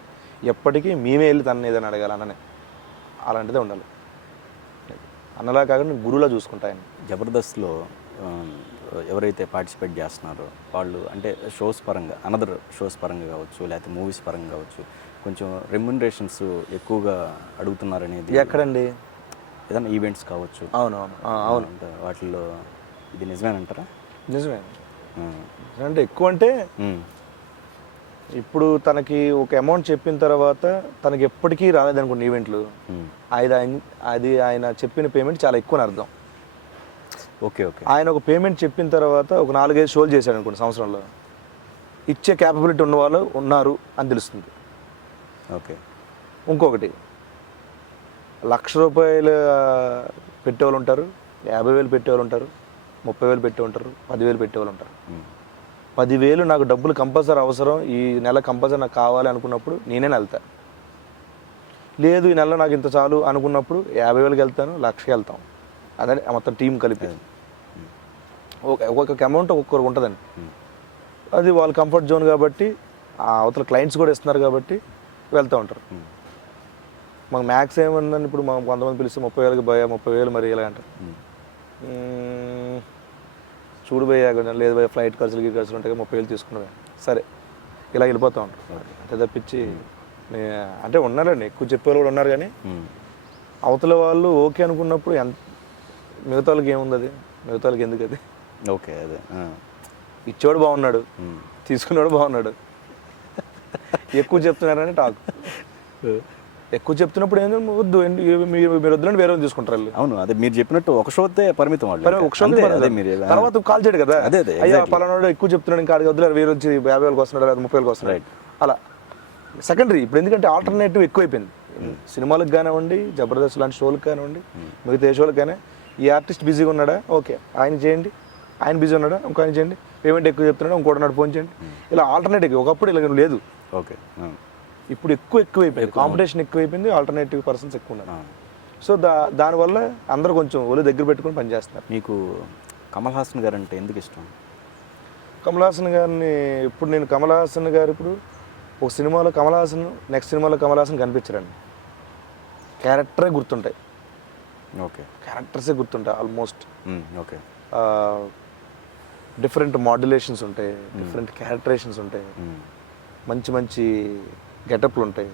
ఎప్పటికీ మేమే వెళ్ళి తనని ఏదైనా అడగాలి అన్ననే, అలాంటిదే ఉండాలి. అన్నలా కాకుండా గురువులా చూసుకుంటా ఆయన. జబర్దస్త్లో ఎవరైతే పార్టిసిపేట్ చేస్తున్నారో వాళ్ళు అంటే షోస్ పరంగా, అనదర్ షోస్ పరంగా కావచ్చు, లేకపోతే మూవీస్ పరంగా కావచ్చు, కొంచెం రెమ్యునరేషన్స్ ఎక్కువగా అడుగుతున్నారనేది. ఎక్కడండి? ఏదైనా ఈవెంట్స్ కావచ్చు. అవును వాటిల్లో ఇది నిజమేనంటారా? నిజమే. అంటే ఎక్కువ అంటే ఇప్పుడు తనకి ఒక అమౌంట్ చెప్పిన తర్వాత తనకి ఎప్పటికీ రాలేదనుకోండి ఈవెంట్లు, అది ఆయన చెప్పిన పేమెంట్ చాలా ఎక్కువ అని అర్థం. ఓకే. ఆయన ఒక పేమెంట్ చెప్పిన తర్వాత ఒక 4-5 షోలు చేశాడు అనుకోండి సంవత్సరంలో, ఇచ్చే క్యాపబిలిటీ ఉన్న వాళ్ళు ఉన్నారు అని తెలుస్తుంది. ఓకే. ఇంకొకటి, 1,00,000 రూపాయలు పెట్టేవాళ్ళు ఉంటారు, 50,000 పెట్టేవాళ్ళు ఉంటారు, 30,000 పెట్టే ఉంటారు, 10,000 పెట్టేవాళ్ళు ఉంటారు. 10,000 నాకు డబ్బులు కంపల్సరీ అవసరం, ఈ నెల కంపల్సరీ నాకు కావాలి అనుకున్నప్పుడు నేనే వెళ్తా. లేదు ఈ నెల నాకు ఇంత చాలు అనుకున్నప్పుడు 50,000కి వెళ్తాను, 1,00,000కి వెళ్తాం. అదే మొత్తం టీం కలిపి ఒక్కొక్క అమౌంట్ ఒక్కొక్కరు ఉంటుందండి. అది వాళ్ళ కంఫర్ట్ జోన్ కాబట్టి, ఆ అవతల క్లయింట్స్ కూడా ఇస్తున్నారు కాబట్టి వెళ్తూ ఉంటారు. మాకు మ్యాక్స్ ఏముందని ఇప్పుడు మనం కొంతమంది పిలిస్తే 30,000కి 30,000 మరి ఇలా అంటారు. చూడు పోయా లేదు పోయా ఫ్లైట్ ఖర్చులు ఖర్చులు ఉంటాయి 30,000 తీసుకున్నావే సరే ఇలా వెళ్ళిపోతా ఉంటాం అంతే తప్పించి అంటే ఉన్నారండి ఎక్కువ చెప్పేవాళ్ళు కూడా ఉన్నారు కానీ అవతల వాళ్ళు ఓకే అనుకున్నప్పుడు మిగతా వాళ్ళకి ఏముంది అది మిగతా వాళ్ళకి ఎందుకు అది ఓకే అదే ఇచ్చేవాడు బాగున్నాడు తీసుకున్నాడు బాగున్నాడు ఎక్కువ చెప్తున్నారని టాక్ ఎక్కువ చెప్తున్నప్పుడు ఏంటంటే వద్దు మీరు వద్దులని వేరే తీసుకుంటారు వాళ్ళు. అవును అదే మీరు చెప్పినట్టు ఒక షోతే పరిమితం వాళ్ళు ఒక షో తర్వాత కాల్ చేయడు కదా అదే అయ్యా పలానాడు ఎక్కువ చెప్తున్నాడు ఇంకా వద్దులే వేరే వచ్చి 50,000 వస్తున్నాడు లేదా 30,000 వస్తున్నాడు అలా సెకండరీ. ఇప్పుడు ఎందుకంటే ఆల్టర్నేటివ్ ఎక్కువైపోయింది సినిమాలకు కానివ్వండి జబర్దస్త్ లాంటి షోలకు కానివ్వండి మిగతా ఏ షోలకు కానీ ఈ ఆర్టిస్ట్ బిజీగా ఉన్నాడా ఓకే ఆయన చేయండి, ఆయన బిజీ ఉన్నాడా ఇంకో ఆయన చేయండి, పేమెంట్ ఎక్కువ చెప్తున్నాడు ఇంకోటి నాడు ఫోన్ చేయండి, ఇలా ఆల్టర్నేటివ్. ఒకప్పుడు ఇలా లేదు, ఓకే ఇప్పుడు ఎక్కువైపోయింది, కాంపిటీషన్ ఎక్కువైపోయింది, ఆల్టర్నేటివ్ పర్సన్స్ ఎక్కువ ఉన్నారు. సో దానివల్ల అందరూ కొంచెం ఒళ్ళు దగ్గర పెట్టుకుని పనిచేస్తున్నారు. మీకు కమల్ హాసన్ గారు అంటే ఎందుకు ఇష్టం? కమల్ హాసన్ గారిని ఇప్పుడు నేను కమల్ హాసన్ గారు ఇప్పుడు ఒక సినిమాలో కమల్ హాసన్ నెక్స్ట్ సినిమాలో కమల్ హాసన్ కనిపించరండి, క్యారెక్టరే గుర్తుంటాయి. ఓకే క్యారెక్టర్సే గుర్తుంటాయి ఆల్మోస్ట్. ఓకే డిఫరెంట్ మాడ్యులేషన్స్ ఉంటాయి, డిఫరెంట్ క్యారెక్టరేషన్స్ ఉంటాయి, మంచి మంచి గెటప్లు ఉంటాయి.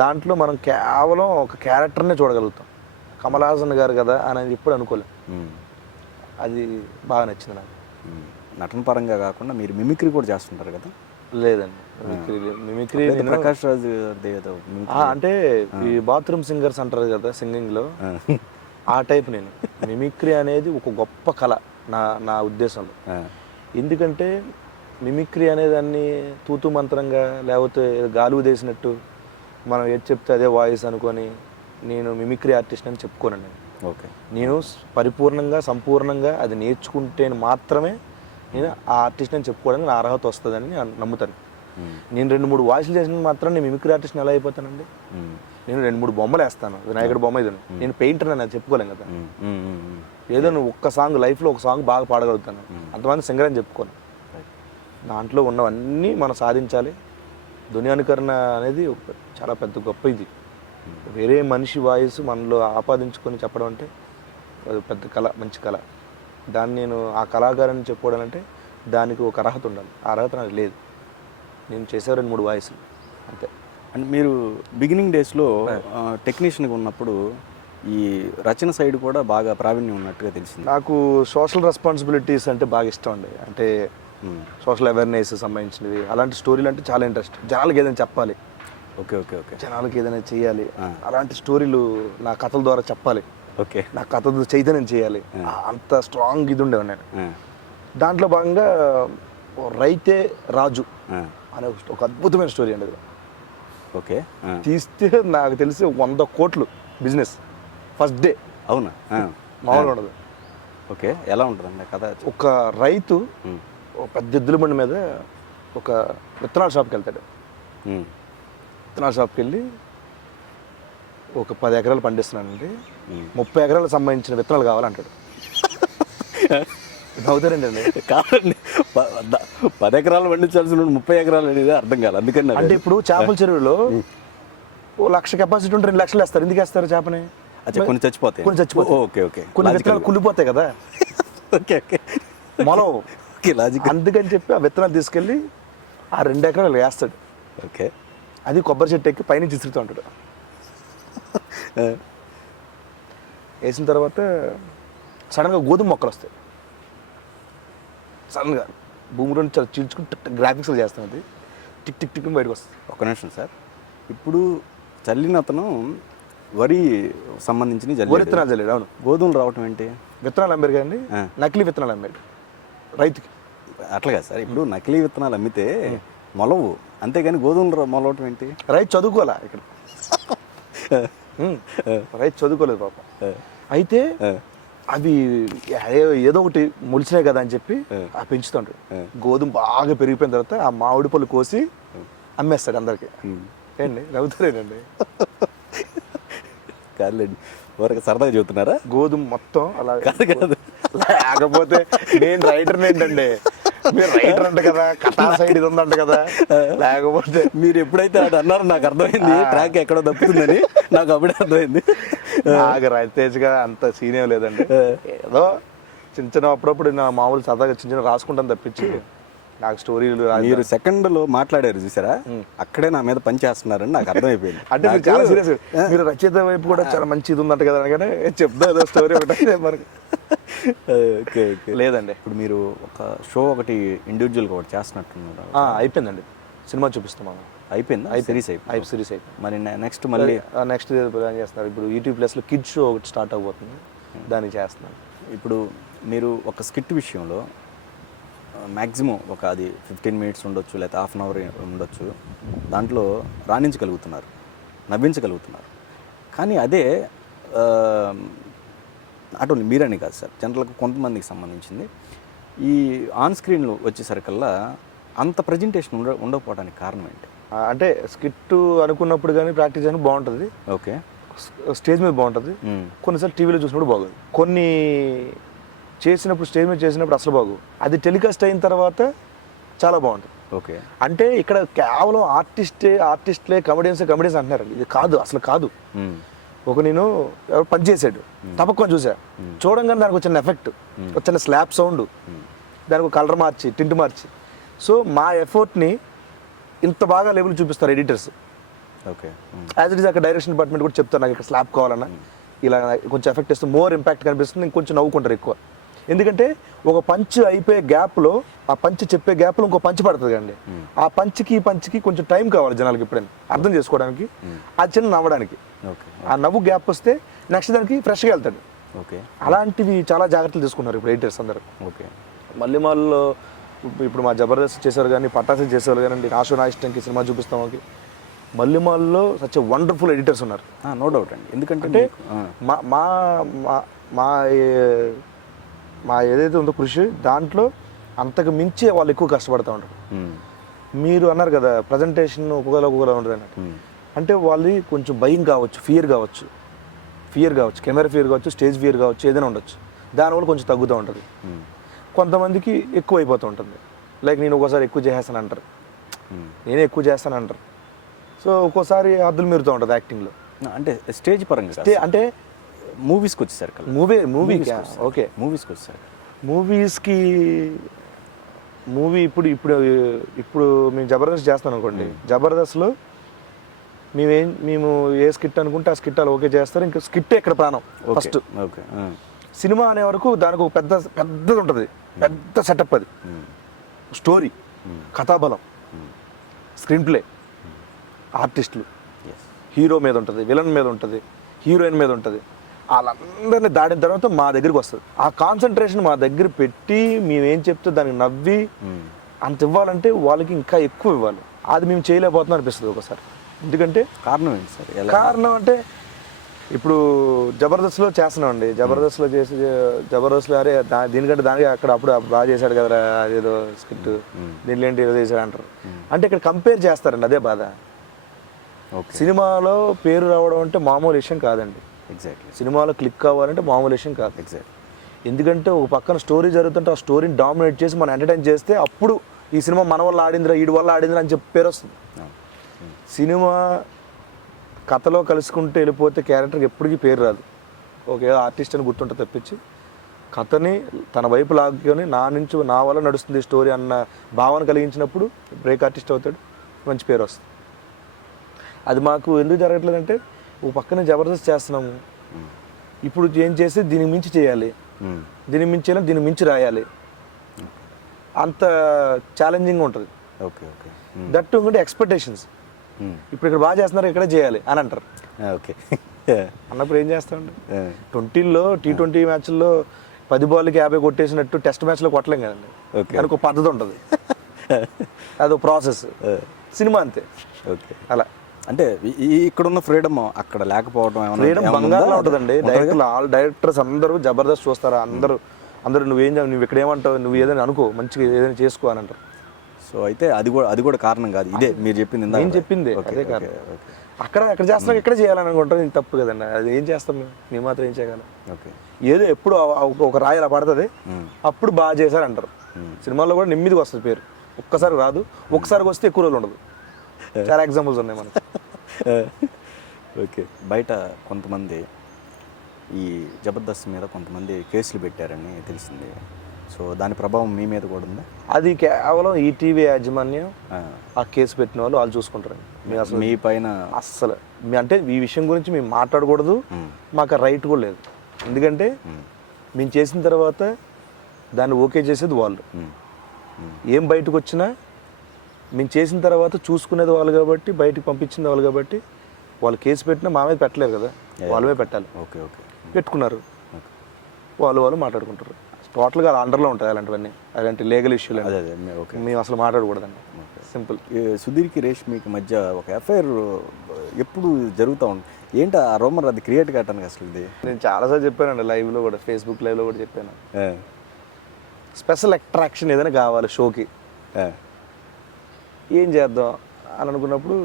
దాంట్లో మనం కేవలం ఒక క్యారెక్టర్నే చూడగలుగుతాం. కమల్ హాసన్ గారు కదా అని ఎప్పుడు అనుకోలేం. అది బాగా నచ్చింది నాకు. నటన పరంగా కాకుండా మీరు మిమిక్రీ కూడా చేస్తుంటారు కదా? లేదండి, మిమిక్రీ ప్రకాష్ రాజ్ అంటే ఈ బాత్రూమ్ సింగర్స్ అంటారు కదా సింగింగ్లో, ఆ టైప్. నేను మిమిక్రీ అనేది ఒక గొప్ప కళ నా ఉద్దేశంలో. ఎందుకంటే మిమిక్రీ అనేదాన్ని తూతు మంత్రంగా లేకపోతే గాలువు తీసినట్టు మనం ఏది చెప్తే అదే వాయిస్ అనుకొని నేను మిమిక్రీ ఆర్టిస్ట్ అని చెప్పుకోనండి. ఓకే, నేను పరిపూర్ణంగా సంపూర్ణంగా అది నేర్చుకుంటే మాత్రమే నేను ఆ ఆర్టిస్ట్ అని చెప్పుకోవడానికి నా అర్హత వస్తుందని నేను నమ్ముతాను. నేను 2-3 వాయిస్లు చేసిన మాత్రం నేను మిమిక్రీ ఆర్టిస్ట్ని ఎలా అయిపోతానండి? నేను 2-3 బొమ్మలు వేస్తాను, వినాయకుడి బొమ్మ ఇది, నేను పెయింటర్ అని చెప్పుకోలేం కదా. ఏదో నువ్వు ఒక్క సాంగ్ లైఫ్లో ఒక సాంగ్ బాగా పాడగలుగుతాను, అంతమంది సింగర్ అని చెప్పుకోను. దాంట్లో ఉన్నవన్నీ మనం సాధించాలి. ధ్వని అనేది చాలా పెద్ద గొప్ప ఇది. వేరే మనిషి వాయిస్ మనలో ఆపాదించుకొని చెప్పడం అంటే అది పెద్ద కళ, మంచి కళ. దాన్ని నేను ఆ కళాకారుని చెప్పుకోవడం అంటే దానికి ఒక అర్హత ఉండాలి. ఆ అర్హత నాకు లేదు. నేను చేసే 2-3 వాయిస్లు అంతే. అండ్ మీరు బిగినింగ్ డేస్లో టెక్నీషియన్గా ఉన్నప్పుడు ఈ రచన సైడ్ కూడా బాగా ప్రావీణ్యం ఉన్నట్టుగా తెలిసింది నాకు. సోషల్ రెస్పాన్సిబిలిటీస్ అంటే బాగా ఇష్టం అండి. అంటే సోషల్ అవేర్నెస్ సంబంధించినవి, అలాంటి స్టోరీలు అంటే చాలా ఇంట్రెస్ట్. జనాలకి ఏదైనా చెప్పాలి, ఓకే ఓకే ఓకే, జనాలకి ఏదైనా చేయాలి, అలాంటి స్టోరీలు నా కథల ద్వారా చెప్పాలి, ఓకే, నా కథలు చైతన్యం చేయాలి, అంత స్ట్రాంగ్ ఇది ఉండేవాడు నేను. దాంట్లో భాగంగా రైతే రాజు అనే ఒక అద్భుతమైన స్టోరీ అండి. ఓకే, తీస్తే నాకు తెలిసి 100 కోట్లు బిజినెస్ ఫస్ట్ డే. అవునా? మామూలుగా ఉండదు. ఓకే, ఎలా ఉంటుందండి కథ? ఒక రైతు ఒక పెద్ద ఎద్దుల బండి మీద ఒక విత్తనాల షాప్కి వెళ్తాడు. విత్తనాల షాప్కి వెళ్ళి ఒక 10 ఎకరాలు పండిస్తున్నానండి, 30 ఎకరాలకు సంబంధించిన విత్తనాలు కావాలంటాడు. అవుతారండి అండి. కాదండి, 10 ఎకరాలు పండించాల్సిన 30 ఎకరాలు అనేది అర్థం కాదు. అందుకని అంటే ఇప్పుడు చేపల చెరువులో 1,00,000 కెపాసిటీ ఉంటే 2 లక్షలు వేస్తారు. ఎందుకు వేస్తారు చేపని? కొన్ని చచ్చిపోతాయి, ఓకే ఓకే, కొన్ని విత్తనాలు కుళ్ళిపోతాయి కదా. ఓకే ఓకే, మనం లాజిక్. అందుకని చెప్పి ఆ విత్తనాలు తీసుకెళ్ళి ఆ 2 ఎకరాలు వేస్తాడు. ఓకే, అది కొబ్బరి చెట్టు ఎక్కి పైనుంచి ఇసురుతూ ఉంటాడు. వేసిన తర్వాత సడన్గా గోధుమ మొక్కలు వస్తాయి. సడన్గా భూమిలో చాలా చీల్చుకుని గ్రాఫిక్స్లు చేస్తాం. అది టిక్ టిక్ టిక్ బయటకు వస్తుంది. ఒక నిమిషం సార్, ఇప్పుడు చల్లిన అతను వరి సంబంధించిన వరి విత్తనాలు చల్లాడు. అవును, గోధుమలు రావటం ఏంటి? విత్తనాలు అమ్మారు కదండి, నకిలీ విత్తనాలు అమ్మాడు రైతుకి. అట్లాగా సార్, ఇప్పుడు నకిలీ విత్తనాలు అమ్మితే మొలవు, అంతేగాని గోధుమలు మొలవటం ఏంటి? రైతు చదువుకోవాలా ఇక్కడ, రైతు చదువుకోలేదు పాపం. అయితే అవి ఏదో ఒకటి మొలిచినాయి కదా అని చెప్పి ఆ పెంచుతాడు. గోధుమ బాగా పెరిగిపోయిన తర్వాత ఆ మామిడి పళ్ళు కోసి అమ్మేస్తాడు అందరికి. ఏండి నవ్వుతారేనండి? కాదులేండి, వరకు సరదాగా చెబుతున్నారా? గోధుమ మొత్తం అలా కాదు కాదు, లేకపోతే నేను రైటర్ ఏంటండి, మీరు రైటర్ అంట కదా, కథా సైడ్ ఇది ఉందంట కదా. లేకపోతే మీరు ఎప్పుడైతే అది అన్నారో నాకు అర్థమైంది, ట్రాక్ ఎక్కడో తప్పుతుందని నాకు అప్పుడే అర్థమైంది. నాకు రవితేజ్గా అంత సీనియర్ లేదండి. ఏదో చిన్న చిన్న అప్పుడప్పుడు నా మామూలు సరదాగా చిన్న చిన్న రాసుకుంటాను తప్పించి నాకు స్టోరీలు మీరు సెకండ్లో మాట్లాడారు చూసారా, అక్కడే నా మీద పని చేస్తున్నారని నాకు అర్థమైపోయింది. అంటే మీరు చాలా సీరియస్, మీరు రచయిత వైపు కూడా చాలా మంచి ఇది ఉందంట కదా అనగానే చెప్తా స్టోరీ ఒకటి మనకి. Okay okay. లేదండి, ఇప్పుడు మీరు ఒక షో ఒకటి ఇండివిజువల్గా ఒకటి చేస్తున్నట్టున్నారు. అయిపోయిందండి, సినిమా చూపిస్తాం. అయిపోయిందా? సిరీస్ అయిపోయింది. సిరీస్ అయిపోయింది. మరి నెక్స్ట్ మళ్ళీ నెక్స్ట్ ప్లాన్ చేస్తున్నారు. ఇప్పుడు యూట్యూబ్ ప్లస్లో కిడ్స్ షో ఒకటి స్టార్ట్ అవబోతుంది, దానికి చేస్తున్నాను. ఇప్పుడు మీరు ఒక స్కిట్ విషయంలో మ్యాక్సిమం ఒక అది 15 minutes ఉండొచ్చు, లేకపోతే హాఫ్ అన్ అవర్ ఉండొచ్చు, దాంట్లో రాణించగలుగుతున్నారు, నవ్వించగలుగుతున్నారు. కానీ అదే అటు మీరని కాదు సార్, జనరల్గా కొంతమందికి సంబంధించింది ఈ ఆన్ స్క్రీన్లో వచ్చేసరికల్లా అంత ప్రజెంటేషన్ ఉండకపోవడానికి కారణం ఏంటి? అంటే స్కిట్ అనుకున్నప్పుడు కానీ ప్రాక్టీస్ అని బాగుంటుంది, ఓకే, స్టేజ్ మీద బాగుంటుంది. కొన్నిసార్లు టీవీలో చూసినప్పుడు బాగుంది, కొన్ని చేసినప్పుడు స్టేజ్ మీద చేసినప్పుడు అసలు బాగు, అది టెలికాస్ట్ అయిన తర్వాత చాలా బాగుంటుంది. ఓకే, అంటే ఇక్కడ కేవలం ఆర్టిస్ట్లే కమెడియన్స్ అంటున్నారండి, ఇది కాదు, అసలు కాదు. నేను పని చేశాడు తప్పకుండా చూసా, చూడంగానే దానికి వచ్చిన ఎఫెక్ట్, వచ్చిన స్లాప్ సౌండ్, దానికి ఒక కలర్ మార్చి టింట్ మార్చి, సో మా ఎఫర్ట్ని ఇంత బాగా లెవెల్ చూపిస్తారు editors. Okay, as it is అక్కడ డైరెక్షన్ డిపార్ట్మెంట్ కూడా చెప్తారు, నాకు ఇక్కడ స్లాప్ కావాలన్నా ఇలా కొంచెం ఎఫెక్ట్ ఇస్తే మోర్ ఇంపాక్ట్ కనిపిస్తుంది, ఇంకొంచెం నవ్వుకుంటారు ఎక్కువ. ఎందుకంటే ఒక పంచ్ అయిపోయే గ్యాప్లో, ఆ పంచ్ చెప్పే గ్యాప్లో ఇంకో పంచ్ పడుతుంది కండి, ఆ పంచ్కి కొంచెం టైం కావాలి జనాలకి ఎప్పుడైనా అర్థం చేసుకోవడానికి, ఆ చిన్న నవ్వడానికి. ఆ నవ్వు గ్యాప్ వస్తే నెక్స్ట్ దానికి ఫ్రెష్గా వెళ్తాడు. ఓకే, అలాంటివి చాలా జాగ్రత్తలు తీసుకున్నారు ఇప్పుడు ఎడిటర్స్ అందరూ. ఓకే, మల్లెమాల్లో ఇప్పుడు మా జబర్దస్త్ చేశారు కానీ, పటాసు చేసేవారు కానీ, నాశో నా ఇష్టంకి సినిమా చూపిస్తాం, మల్లెమాల్లో సచ్ వండర్ఫుల్ ఎడిటర్స్ ఉన్నారు. నో డౌట్ అండి. ఎందుకంటే మా మా మా మా ఏదైతే ఉందో కృషి, దాంట్లో అంతకు మించి వాళ్ళు ఎక్కువ కష్టపడుతూ ఉంటారు. మీరు అన్నారు కదా ప్రజెంటేషన్ ఒక్కొక్కలా ఉంటుంది అన్నట్టు, అంటే వాళ్ళది కొంచెం భయం కావచ్చు, ఫియర్ కావచ్చు, కెమెరా ఫియర్ కావచ్చు, స్టేజ్ ఫియర్ కావచ్చు, ఏదైనా ఉండొచ్చు, దానివల్ల కొంచెం తగ్గుతూ ఉంటుంది. కొంతమందికి ఎక్కువ అయిపోతూ ఉంటుంది, లైక్ నేను ఒక్కోసారి ఎక్కువ చేసేస్తాను అంటారు, నేనే ఎక్కువ చేస్తాను అంటారు. సో ఒక్కోసారి హద్దులు మీరుతూ ఉంటుంది యాక్టింగ్లో. అంటే స్టేజ్ పరంగా అంటే మూవీస్కి వచ్చేసరికి ఓకే, మూవీస్కి వచ్చేసరికి మూవీ ఇప్పుడు మేము జబర్దస్త్ చేస్తాను అనుకోండి, జబర్దస్త్లో మేము ఏ స్కిట్ అనుకుంటే ఆ స్కిట్ అలా ఓకే చేస్తారు, ఇంకా స్కిట్ ఇక్కడ ప్రాణం ఫస్ట్. ఓకే, సినిమా అనే వరకు దానికి ఒక పెద్దది ఉంటుంది, పెద్ద సెటప్, అది స్టోరీ, కథాబలం, స్క్రీన్ ప్లే, ఆర్టిస్టులు, హీరో మీద ఉంటుంది, విలన్ మీద ఉంటుంది, హీరోయిన్ మీద ఉంటుంది, వాళ్ళందరినీ దాటిన తర్వాత మా దగ్గరికి వస్తుంది. ఆ కాన్సన్ట్రేషన్ మా దగ్గర పెట్టి మేమేం చెప్తే దానికి నవ్వి అంత ఇవ్వాలంటే వాళ్ళకి ఇంకా ఎక్కువ ఇవ్వాలి, అది మేము చేయలేకపోతున్నాం అనిపిస్తుంది ఒకసారి. ఎందుకంటే కారణం ఏంటి సార్? కారణం అంటే ఇప్పుడు జబర్దస్త్లో చేస్తున్నామండి, జబర్దస్త్లో అరే దీనికంటే దానికి అప్పుడు బాగా చేశాడు కదరా అదేదో స్కిట్, దీంట్లో ఏంటి ఏదో చేశాడు అంటారు. అంటే ఇక్కడ కంపేర్ చేస్తారండి, అదే బాధ. సినిమాలో పేరు రావడం అంటే మామూలు విషయం కాదండి. ఎగ్జాక్ట్లీ, సినిమాలో క్లిక్ కావాలంటే మామూలు విషయం కాదు. ఎగ్జాక్ట్లీ, ఎందుకంటే ఒక పక్కన స్టోరీ జరుగుతుంటే ఆ స్టోరీని డామినేట్ చేసి మనం ఎంటర్టైన్ చేస్తే అప్పుడు ఈ సినిమా మన వల్ల ఆడిందిరా, వీడి వల్ల ఆడిందిరా అని చెప్పి పేరు వస్తుంది. సినిమా కథలో కలుసుకుంటూ వెళ్ళిపోతే క్యారెక్టర్కి ఎప్పటికీ పేరు రాదు, ఓకే ఆర్టిస్ట్ అని గుర్తుంటే తప్పించి కథని తన వైపు లాక్కొని నా వల్ల నడుస్తుంది స్టోరీ అన్న భావన కలిగించినప్పుడు బ్రేక్ ఆర్టిస్ట్ అవుతాడు, మంచి పేరు వస్తుంది. అది మాకు ఎందుకు జరగట్లేదంటే ఓ పక్కన జబర్దస్త్ చేస్తున్నాము, ఇప్పుడు ఏం చేసి దీనికి మించి చేయాలి, దీనికి మించి చేయాలి, దీనికి మించి రాయాలి, అంత ఛాలెంజింగ్ ఉంటుంది. ఓకే ఓకే, దట్ ఇంకోటి ఎక్స్పెక్టేషన్స్, ఇప్పుడు ఇక్కడ బాగా చేస్తున్నారు ఇక్కడే చేయాలి అని అంటారు. ఓకే, అన్నప్పుడు ఏం చేస్తామండి, 20లో T20 మ్యాచ్ల్లో 10 బాల్కి 50 కొట్టేసినట్టు టెస్ట్ మ్యాచ్లో కొట్టలేం కదండి, దానికి ఒక పద్ధతి ఉంటుంది, అదో ప్రాసెస్. సినిమా అంతే. ఓకే, అలా అంటే ఇక్కడున్న ఫ్రీడమ్ అక్కడ లేకపోవడం, ఫ్రీడమ్ బంగారంలో ఉంటుందండి. డైరెక్టర్స్ అందరూ జబర్దస్త్ చూస్తారా, అందరూ నువ్వు ఇక్కడ ఏమంటావు, నువ్వు ఏదైనా అనుకో, మంచిగా ఏదైనా చేసుకో అని అంటారు. సో అయితే అది కూడా కారణం కాదు, ఇదే మీరు చెప్పింది, నేను చెప్పింది అదే కారణం. అక్కడ చేస్తాం, ఇక్కడ చేయాలని అనుకుంటారు, ఇది తప్పు కదండి. అది ఏం చేస్తాం మేము మాత్రం ఏం చేయగలం. ఓకే, ఏదో ఎప్పుడు ఒక రాయి అలా పడుతుంది, అప్పుడు బాగా చేశారు అంటారు. సినిమాల్లో కూడా నెమ్మదిగా వస్తుంది పేరు, ఒక్కసారి రాదు, ఒక్కసారికి వస్తే ఎక్కువ రోజులు ఉండదు. చాలా ఎగ్జాంపుల్స్ ఉన్నాయి మనకి. ఓకే, బయట కొంతమంది ఈ జబర్దస్త్ మీద కొంతమంది కేసులు పెట్టారని తెలిసింది. సో దాని ప్రభావం మీ మీద కూడా ఉందా? అది కేవలం ఈటీవీ యాజమాన్యం ఆ కేసు పెట్టిన వాళ్ళు చూసుకుంటారండి. మేము అసలు మీ పైన అస్సలు అంటే ఈ విషయం గురించి మేము మాట్లాడకూడదు, మాకు ఆ రైట్ కూడా లేదు. ఎందుకంటే మేము చేసిన తర్వాత దాన్ని ఓకే చేసేది వాళ్ళు. ఏం బయటకు వచ్చినా మేము చేసిన తర్వాత చూసుకునేది వాళ్ళు కాబట్టి, బయటకు పంపించింది వాళ్ళు కాబట్టి, వాళ్ళు కేసు పెట్టినా మా మీద పెట్టలేరు కదా, వాళ్ళమే పెట్టాలి. ఓకే ఓకే పెట్టుకున్నారు, వాళ్ళు మాట్లాడుకుంటారు. టోటల్గా అండర్లో ఉంటాయి అలాంటివన్నీ, అలాంటి లీగల్ ఇష్యూలు. అదే ఓకే, మేము అసలు మాట్లాడకూడదండి, సింపుల్. సుధీర్కి రేష్మికి మధ్య ఒక అఫైర్ ఎప్పుడు జరుగుతూ ఉంది. ఏంటి ఆ రూమర్ అది క్రియేట్ కావటానికి అసలు ఇది? నేను చాలాసార్లు చెప్పానండి, లైవ్లో కూడా, ఫేస్బుక్ లైవ్లో కూడా చెప్పాను. స్పెషల్ అట్రాక్షన్ ఏదైనా కావాలి షోకి, ఏం చేద్దాం అని అనుకున్నప్పుడు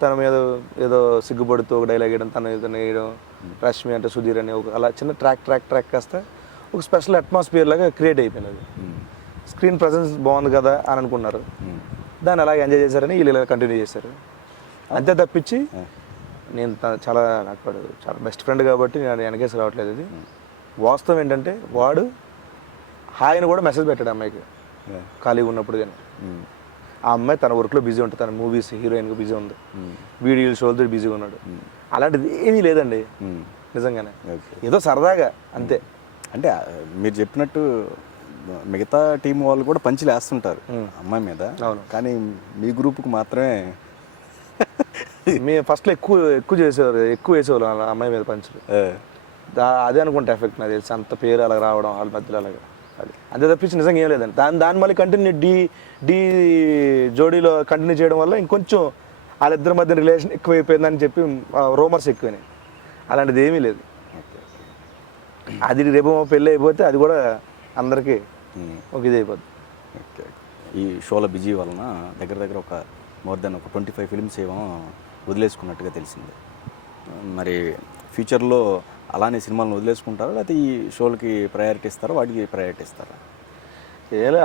తన మీద ఏదో సిగ్గుపడుతూ ఒక డైలాగ్ వేయడం, తన ఏదైనా వేయడం, రష్మి అంటే సుధీర్ అని ఒక అలా చిన్న ట్రాక్ కాస్త ఒక స్పెషల్ అట్మాస్ఫియర్ లాగా క్రియేట్ అయిపోయింది. అది స్క్రీన్ ప్రజెన్స్ బాగుంది కదా అని అనుకున్నారు, దాన్ని అలాగే ఎంజాయ్ చేశారని వీళ్ళు ఇలా కంటిన్యూ చేశారు. అంతే తప్పించి నేను చాలా బెస్ట్ ఫ్రెండ్ కాబట్టి నేను వెనకేసి రావట్లేదు. ఇది వాస్తవం ఏంటంటే వాడు హాయిని కూడా మెసేజ్ పెట్టాడు అమ్మాయికి ఖాళీగా ఉన్నప్పుడు. కానీ ఆ అమ్మాయి తన వర్క్లో బిజీ ఉంటుంది, తన మూవీస్ హీరోయిన్గా బిజీ ఉంది, వీడియోలు షోలతో బిజీగా ఉన్నాడు. అలాంటిది ఏమీ లేదండి నిజంగానే, ఏదో సరదాగా అంతే. అంటే మీరు చెప్పినట్టు మిగతా టీం వాళ్ళు కూడా పంచులు వేస్తుంటారు అమ్మాయి మీద, కానీ మీ గ్రూప్కి మాత్రమే మేము ఫస్ట్లో ఎక్కువ వేసేవాళ్ళు అమ్మాయి మీద పంచులు. అదే అనుకుంటే ఎఫెక్ట్ నాకు తెలిసి, అంత పేరు అలా రావడం వాళ్ళ మధ్యలో అలాగా, అది అంతే తప్పించి నిజంగా ఏం లేదండి. దాని మళ్ళీ కంటిన్యూ డి జోడీలో కంటిన్యూ చేయడం వల్ల ఇంకొంచెం వాళ్ళిద్దరి మధ్య రిలేషన్ ఎక్కువైపోయిందని చెప్పి రూమర్స్ ఎక్కువైనాయి. అలాంటిది ఏమీ లేదు. అది రేపు పెళ్ళి అయిపోతే అది కూడా అందరికీ ఒక ఇది అయిపోద్ది. ఈ షోల బిజీ వలన దగ్గర ఒక మోర్ దెన్ ఒక 25 ఫిల్మ్స్ ఏమో వదిలేసుకున్నట్టుగా తెలిసింది. మరి ఫ్యూచర్లో అలానే సినిమాలను వదిలేసుకుంటారా, లేకపోతే ఈ షోలకి ప్రయారిటీ ఇస్తారా, వాటికి ప్రయారిటీ ఇస్తారా?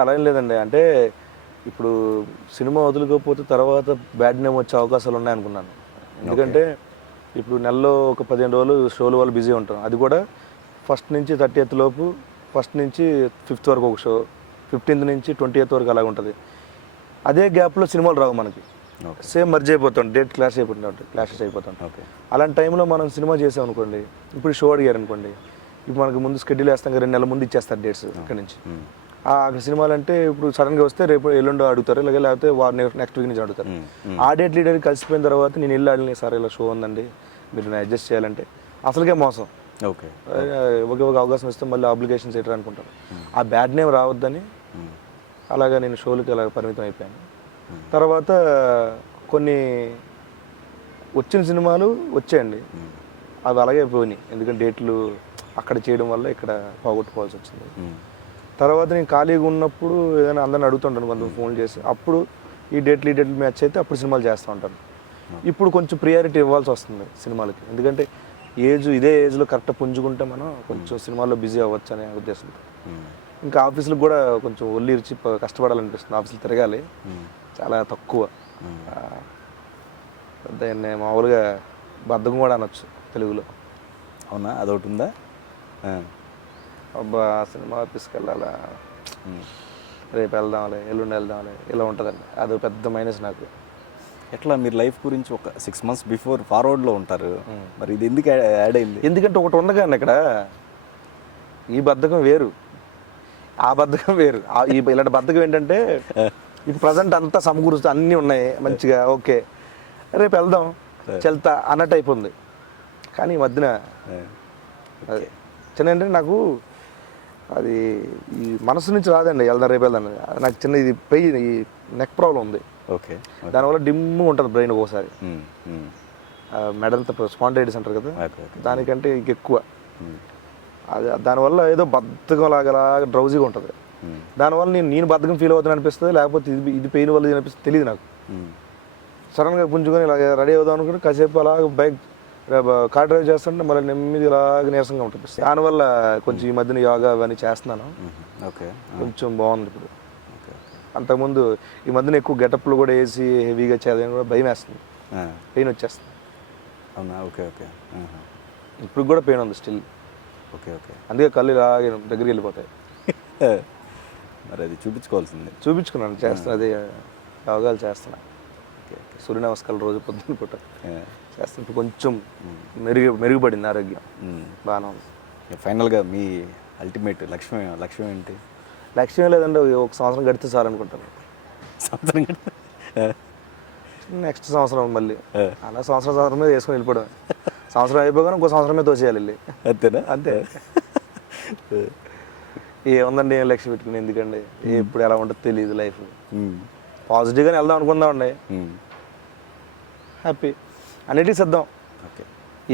అలా ఏం లేదండి. అంటే ఇప్పుడు సినిమా వదులుకోకపోతే తర్వాత బ్యాడ్ నేమ్ వచ్చే అవకాశాలు ఉన్నాయనుకున్నాను. ఎందుకంటే ఇప్పుడు నెలలో ఒక 15 రోజులు షోలు వాళ్ళు బిజీ ఉంటాం. అది కూడా ఫస్ట్ నుంచి 30th లోపు, ఫస్ట్ నుంచి 5th వరకు ఒక షో, 15th నుంచి 20th వరకు అలాగ ఉంటుంది. అదే గ్యాప్లో సినిమాలు రావు మనకి, సేమ్ మర్జ్ అయిపోతాం, డేట్ క్లాషెస్ అయిపోతాం. అలాంటి టైంలో మనం సినిమా చేసాం అనుకోండి, ఇప్పుడు షో అడిగారు అనుకోండి, ఇప్పుడు మనకి ముందు షెడ్యూల్ వేస్తాం, 2 నెలల ముందు ఇచ్చేస్తారు డేట్స్ ఇక్కడ నుంచి. అక్కడ సినిమాలు అంటే ఇప్పుడు సడన్గా వస్తే రేపు ఎల్లుండో అడుగుతారు, లేకపోతే నెక్స్ట్ వీక్ నుంచి అడుగుతారు. ఆ డేట్ లీడర్ కలిసిపోయిన తర్వాత నేను వెళ్ళి అడిగిన, సార్ ఇలా షో ఉందండి మీరు అడ్జస్ట్ చేయాలంటే అసలుకే మోసం. ఒక అవకాశం ఇస్తే మళ్ళీ అప్లికేషన్స్ ఎట్లా అనుకుంటారు. ఆ బ్యాడ్ నేమ్ రావద్దని అలాగా నేను షోలకి అలా పరిమితం అయిపోయాను. తర్వాత కొన్ని వచ్చిన సినిమాలు వచ్చాయండి, అవి అలాగే పోయినాయి. ఎందుకంటే డేట్లు అక్కడ చేయడం వల్ల ఇక్కడ పోగొట్టుకోవాల్సి వచ్చింది. తర్వాత నేను ఖాళీగా ఉన్నప్పుడు ఏదైనా అందరిని అడుగుతుంటాను, కొంతమంది ఫోన్ చేసి, అప్పుడు ఈ డేట్లు మ్యాచ్ అయితే అప్పుడు సినిమాలు చేస్తూ ఉంటాను. ఇప్పుడు కొంచెం ప్రియారిటీ ఇవ్వాల్సి వస్తుంది సినిమాలకి, ఎందుకంటే ఇదే ఏజ్లో కరెక్ట్ పుంజుకుంటే మనం కొంచెం సినిమాల్లో బిజీ అవ్వచ్చు అనే ఉద్దేశంతో. ఇంకా ఆఫీసులకు కూడా కొంచెం ఒళ్ళు ఇరిచి కష్టపడాలనిపిస్తుంది, ఆఫీసులు తిరగాలి, చాలా తక్కువ. దాన్ని మామూలుగా బద్ధకం కూడా అనొచ్చు తెలుగులో. అవునా, అదొకటి ఉందా? అబ్బా సినిమా ఆఫీస్కి వెళ్ళాలా, రేపు వెళ్దాంలే, ఎల్లుండి వెళ్దాంలే, ఇలా ఉంటుందండి. అది పెద్ద మైనస్ నాకు. ఎట్లా మీరు లైఫ్ గురించి ఒక 6 months బిఫోర్ ఫార్వర్డ్లో ఉంటారు, మరి ఇది ఎందుకు యాడ్ అయింది? ఎందుకంటే ఒకటి ఉండగానే ఇక్కడ ఈ బద్ధకం వేరు, ఆ బద్ధకం వేరు. ఇలాంటి బద్ధకం ఏంటంటే ఇది ప్రజెంట్ అంతా సమకూరుస్తూ అన్నీ ఉన్నాయి మంచిగా, ఓకే రేపు వెళ్దాం చెల్తా అన్నట్టు అయిపోయింది. కానీ ఈ మధ్యన అది చిన్న ఏంటంటే నాకు అది ఈ మనసు నుంచి రాదండి, రేపు వెళ్దాం. నాకు చిన్న ఇది ఈ నెక్ ప్రాబ్లం ఉంది. ఓకే, దానివల్ల డిమ్గా ఉంటుంది బ్రెయిన్ ఒక్కోసారి. మెడల్ స్పాండైటిస్ అంటారు కదా, దానికంటే ఇంకెక్కువ. అది దానివల్ల ఏదో బద్ధకం లాగా డ్రౌజీగా ఉంటుంది. దానివల్ల నేను బద్ధకం ఫీల్ అవుతాను అనిపిస్తుంది, లేకపోతే ఇది పెయిన్ వల్ల అనిపిస్తుంది తెలియదు నాకు. సడన్గా పుంజుకొని ఇలా రెడీ అవుదాం అనుకుంటే కాసేపు అలాగ బైక్ కార్ డ్రైవ్ చేస్తుంటే మళ్ళీ నెమ్మది ఇలాగ నీరసంగా ఉంటుంది. దానివల్ల కొంచెం ఈ మధ్యన యోగా అవన్నీ చేస్తున్నాను, కొంచెం బాగుంది ఇప్పుడు. అంతకుముందు ఈ మధ్యన ఎక్కువ గెటప్లు కూడా వేసి హెవీగా చేయాలని కూడా భయం వేస్తుంది, పెయిన్ వచ్చేస్తుంది. అవునా, ఓకే ఓకే. ఇప్పుడు కూడా పెయిన్ ఉంది స్టిల్. Okay okay. అందుకే కళ్ళు ఇలా దగ్గరికి వెళ్ళిపోతాయి. మరి అది చూపించుకోవాల్సిందే. చూపించుకున్నాను, చేస్తున్నా, అదే యోగాలు చేస్తున్నా. Okay okay. సూర్య నమస్కారాలు రోజు పొద్దున్న పూట ఆ. చేస్తున్నా. ఇప్పుడు కొంచెం మెరుగుపడింది ఆరోగ్యం, బాగానే ఉంది. ఫైనల్గా మీ అల్టిమేట్ లక్ష్యం ఏంటి? లక్ష్యం లేదండి, ఒక సంవత్సరం గడితే చాలు అనుకుంటాను. సంవత్సరం నెక్స్ట్ సంవత్సరం మళ్ళీ అలా సంవత్సరం మీద వేసుకొని వెళ్ళిపోవడం. సంవత్సరం అయిపోగానే ఇంకో సంవత్సరం మీద తోచేయాలి వెళ్ళి. అంతేనా? అంతే. ఏముందండి, ఏం లక్ష్యం పెట్టుకుని ఎందుకండి, ఎప్పుడు ఎలా ఉంటుందో తెలియదు లైఫ్. పాజిటివ్గానే వెళ్దాం అనుకుందామండి, హ్యాపీ అన్నిటికీ సిద్ధం. ఓకే.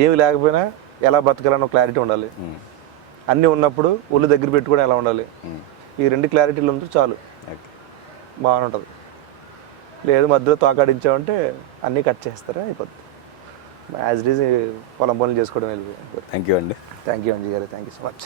ఏమి లేకపోయినా ఎలా బతకాలన్న క్లారిటీ ఉండాలి. అన్నీ ఉన్నప్పుడు ఒళ్ళు దగ్గర పెట్టుకుని ఎలా ఉండాలి, ఈ 2 క్లారిటీలు ఉంటే చాలు, బాగానే ఉంటుంది. లేదు మధ్యలో తోకాడించామంటే అన్నీ కట్ చేస్తారా, అయిపోద్ది. యాజ్ ఇట్ ఈజ్ పొలం పనులు చేసుకోవడం వెళ్ళిపోయి. థ్యాంక్ యూ అండి. థ్యాంక్ యూ అంజీ గారు, థ్యాంక్ యూ సో మచ్.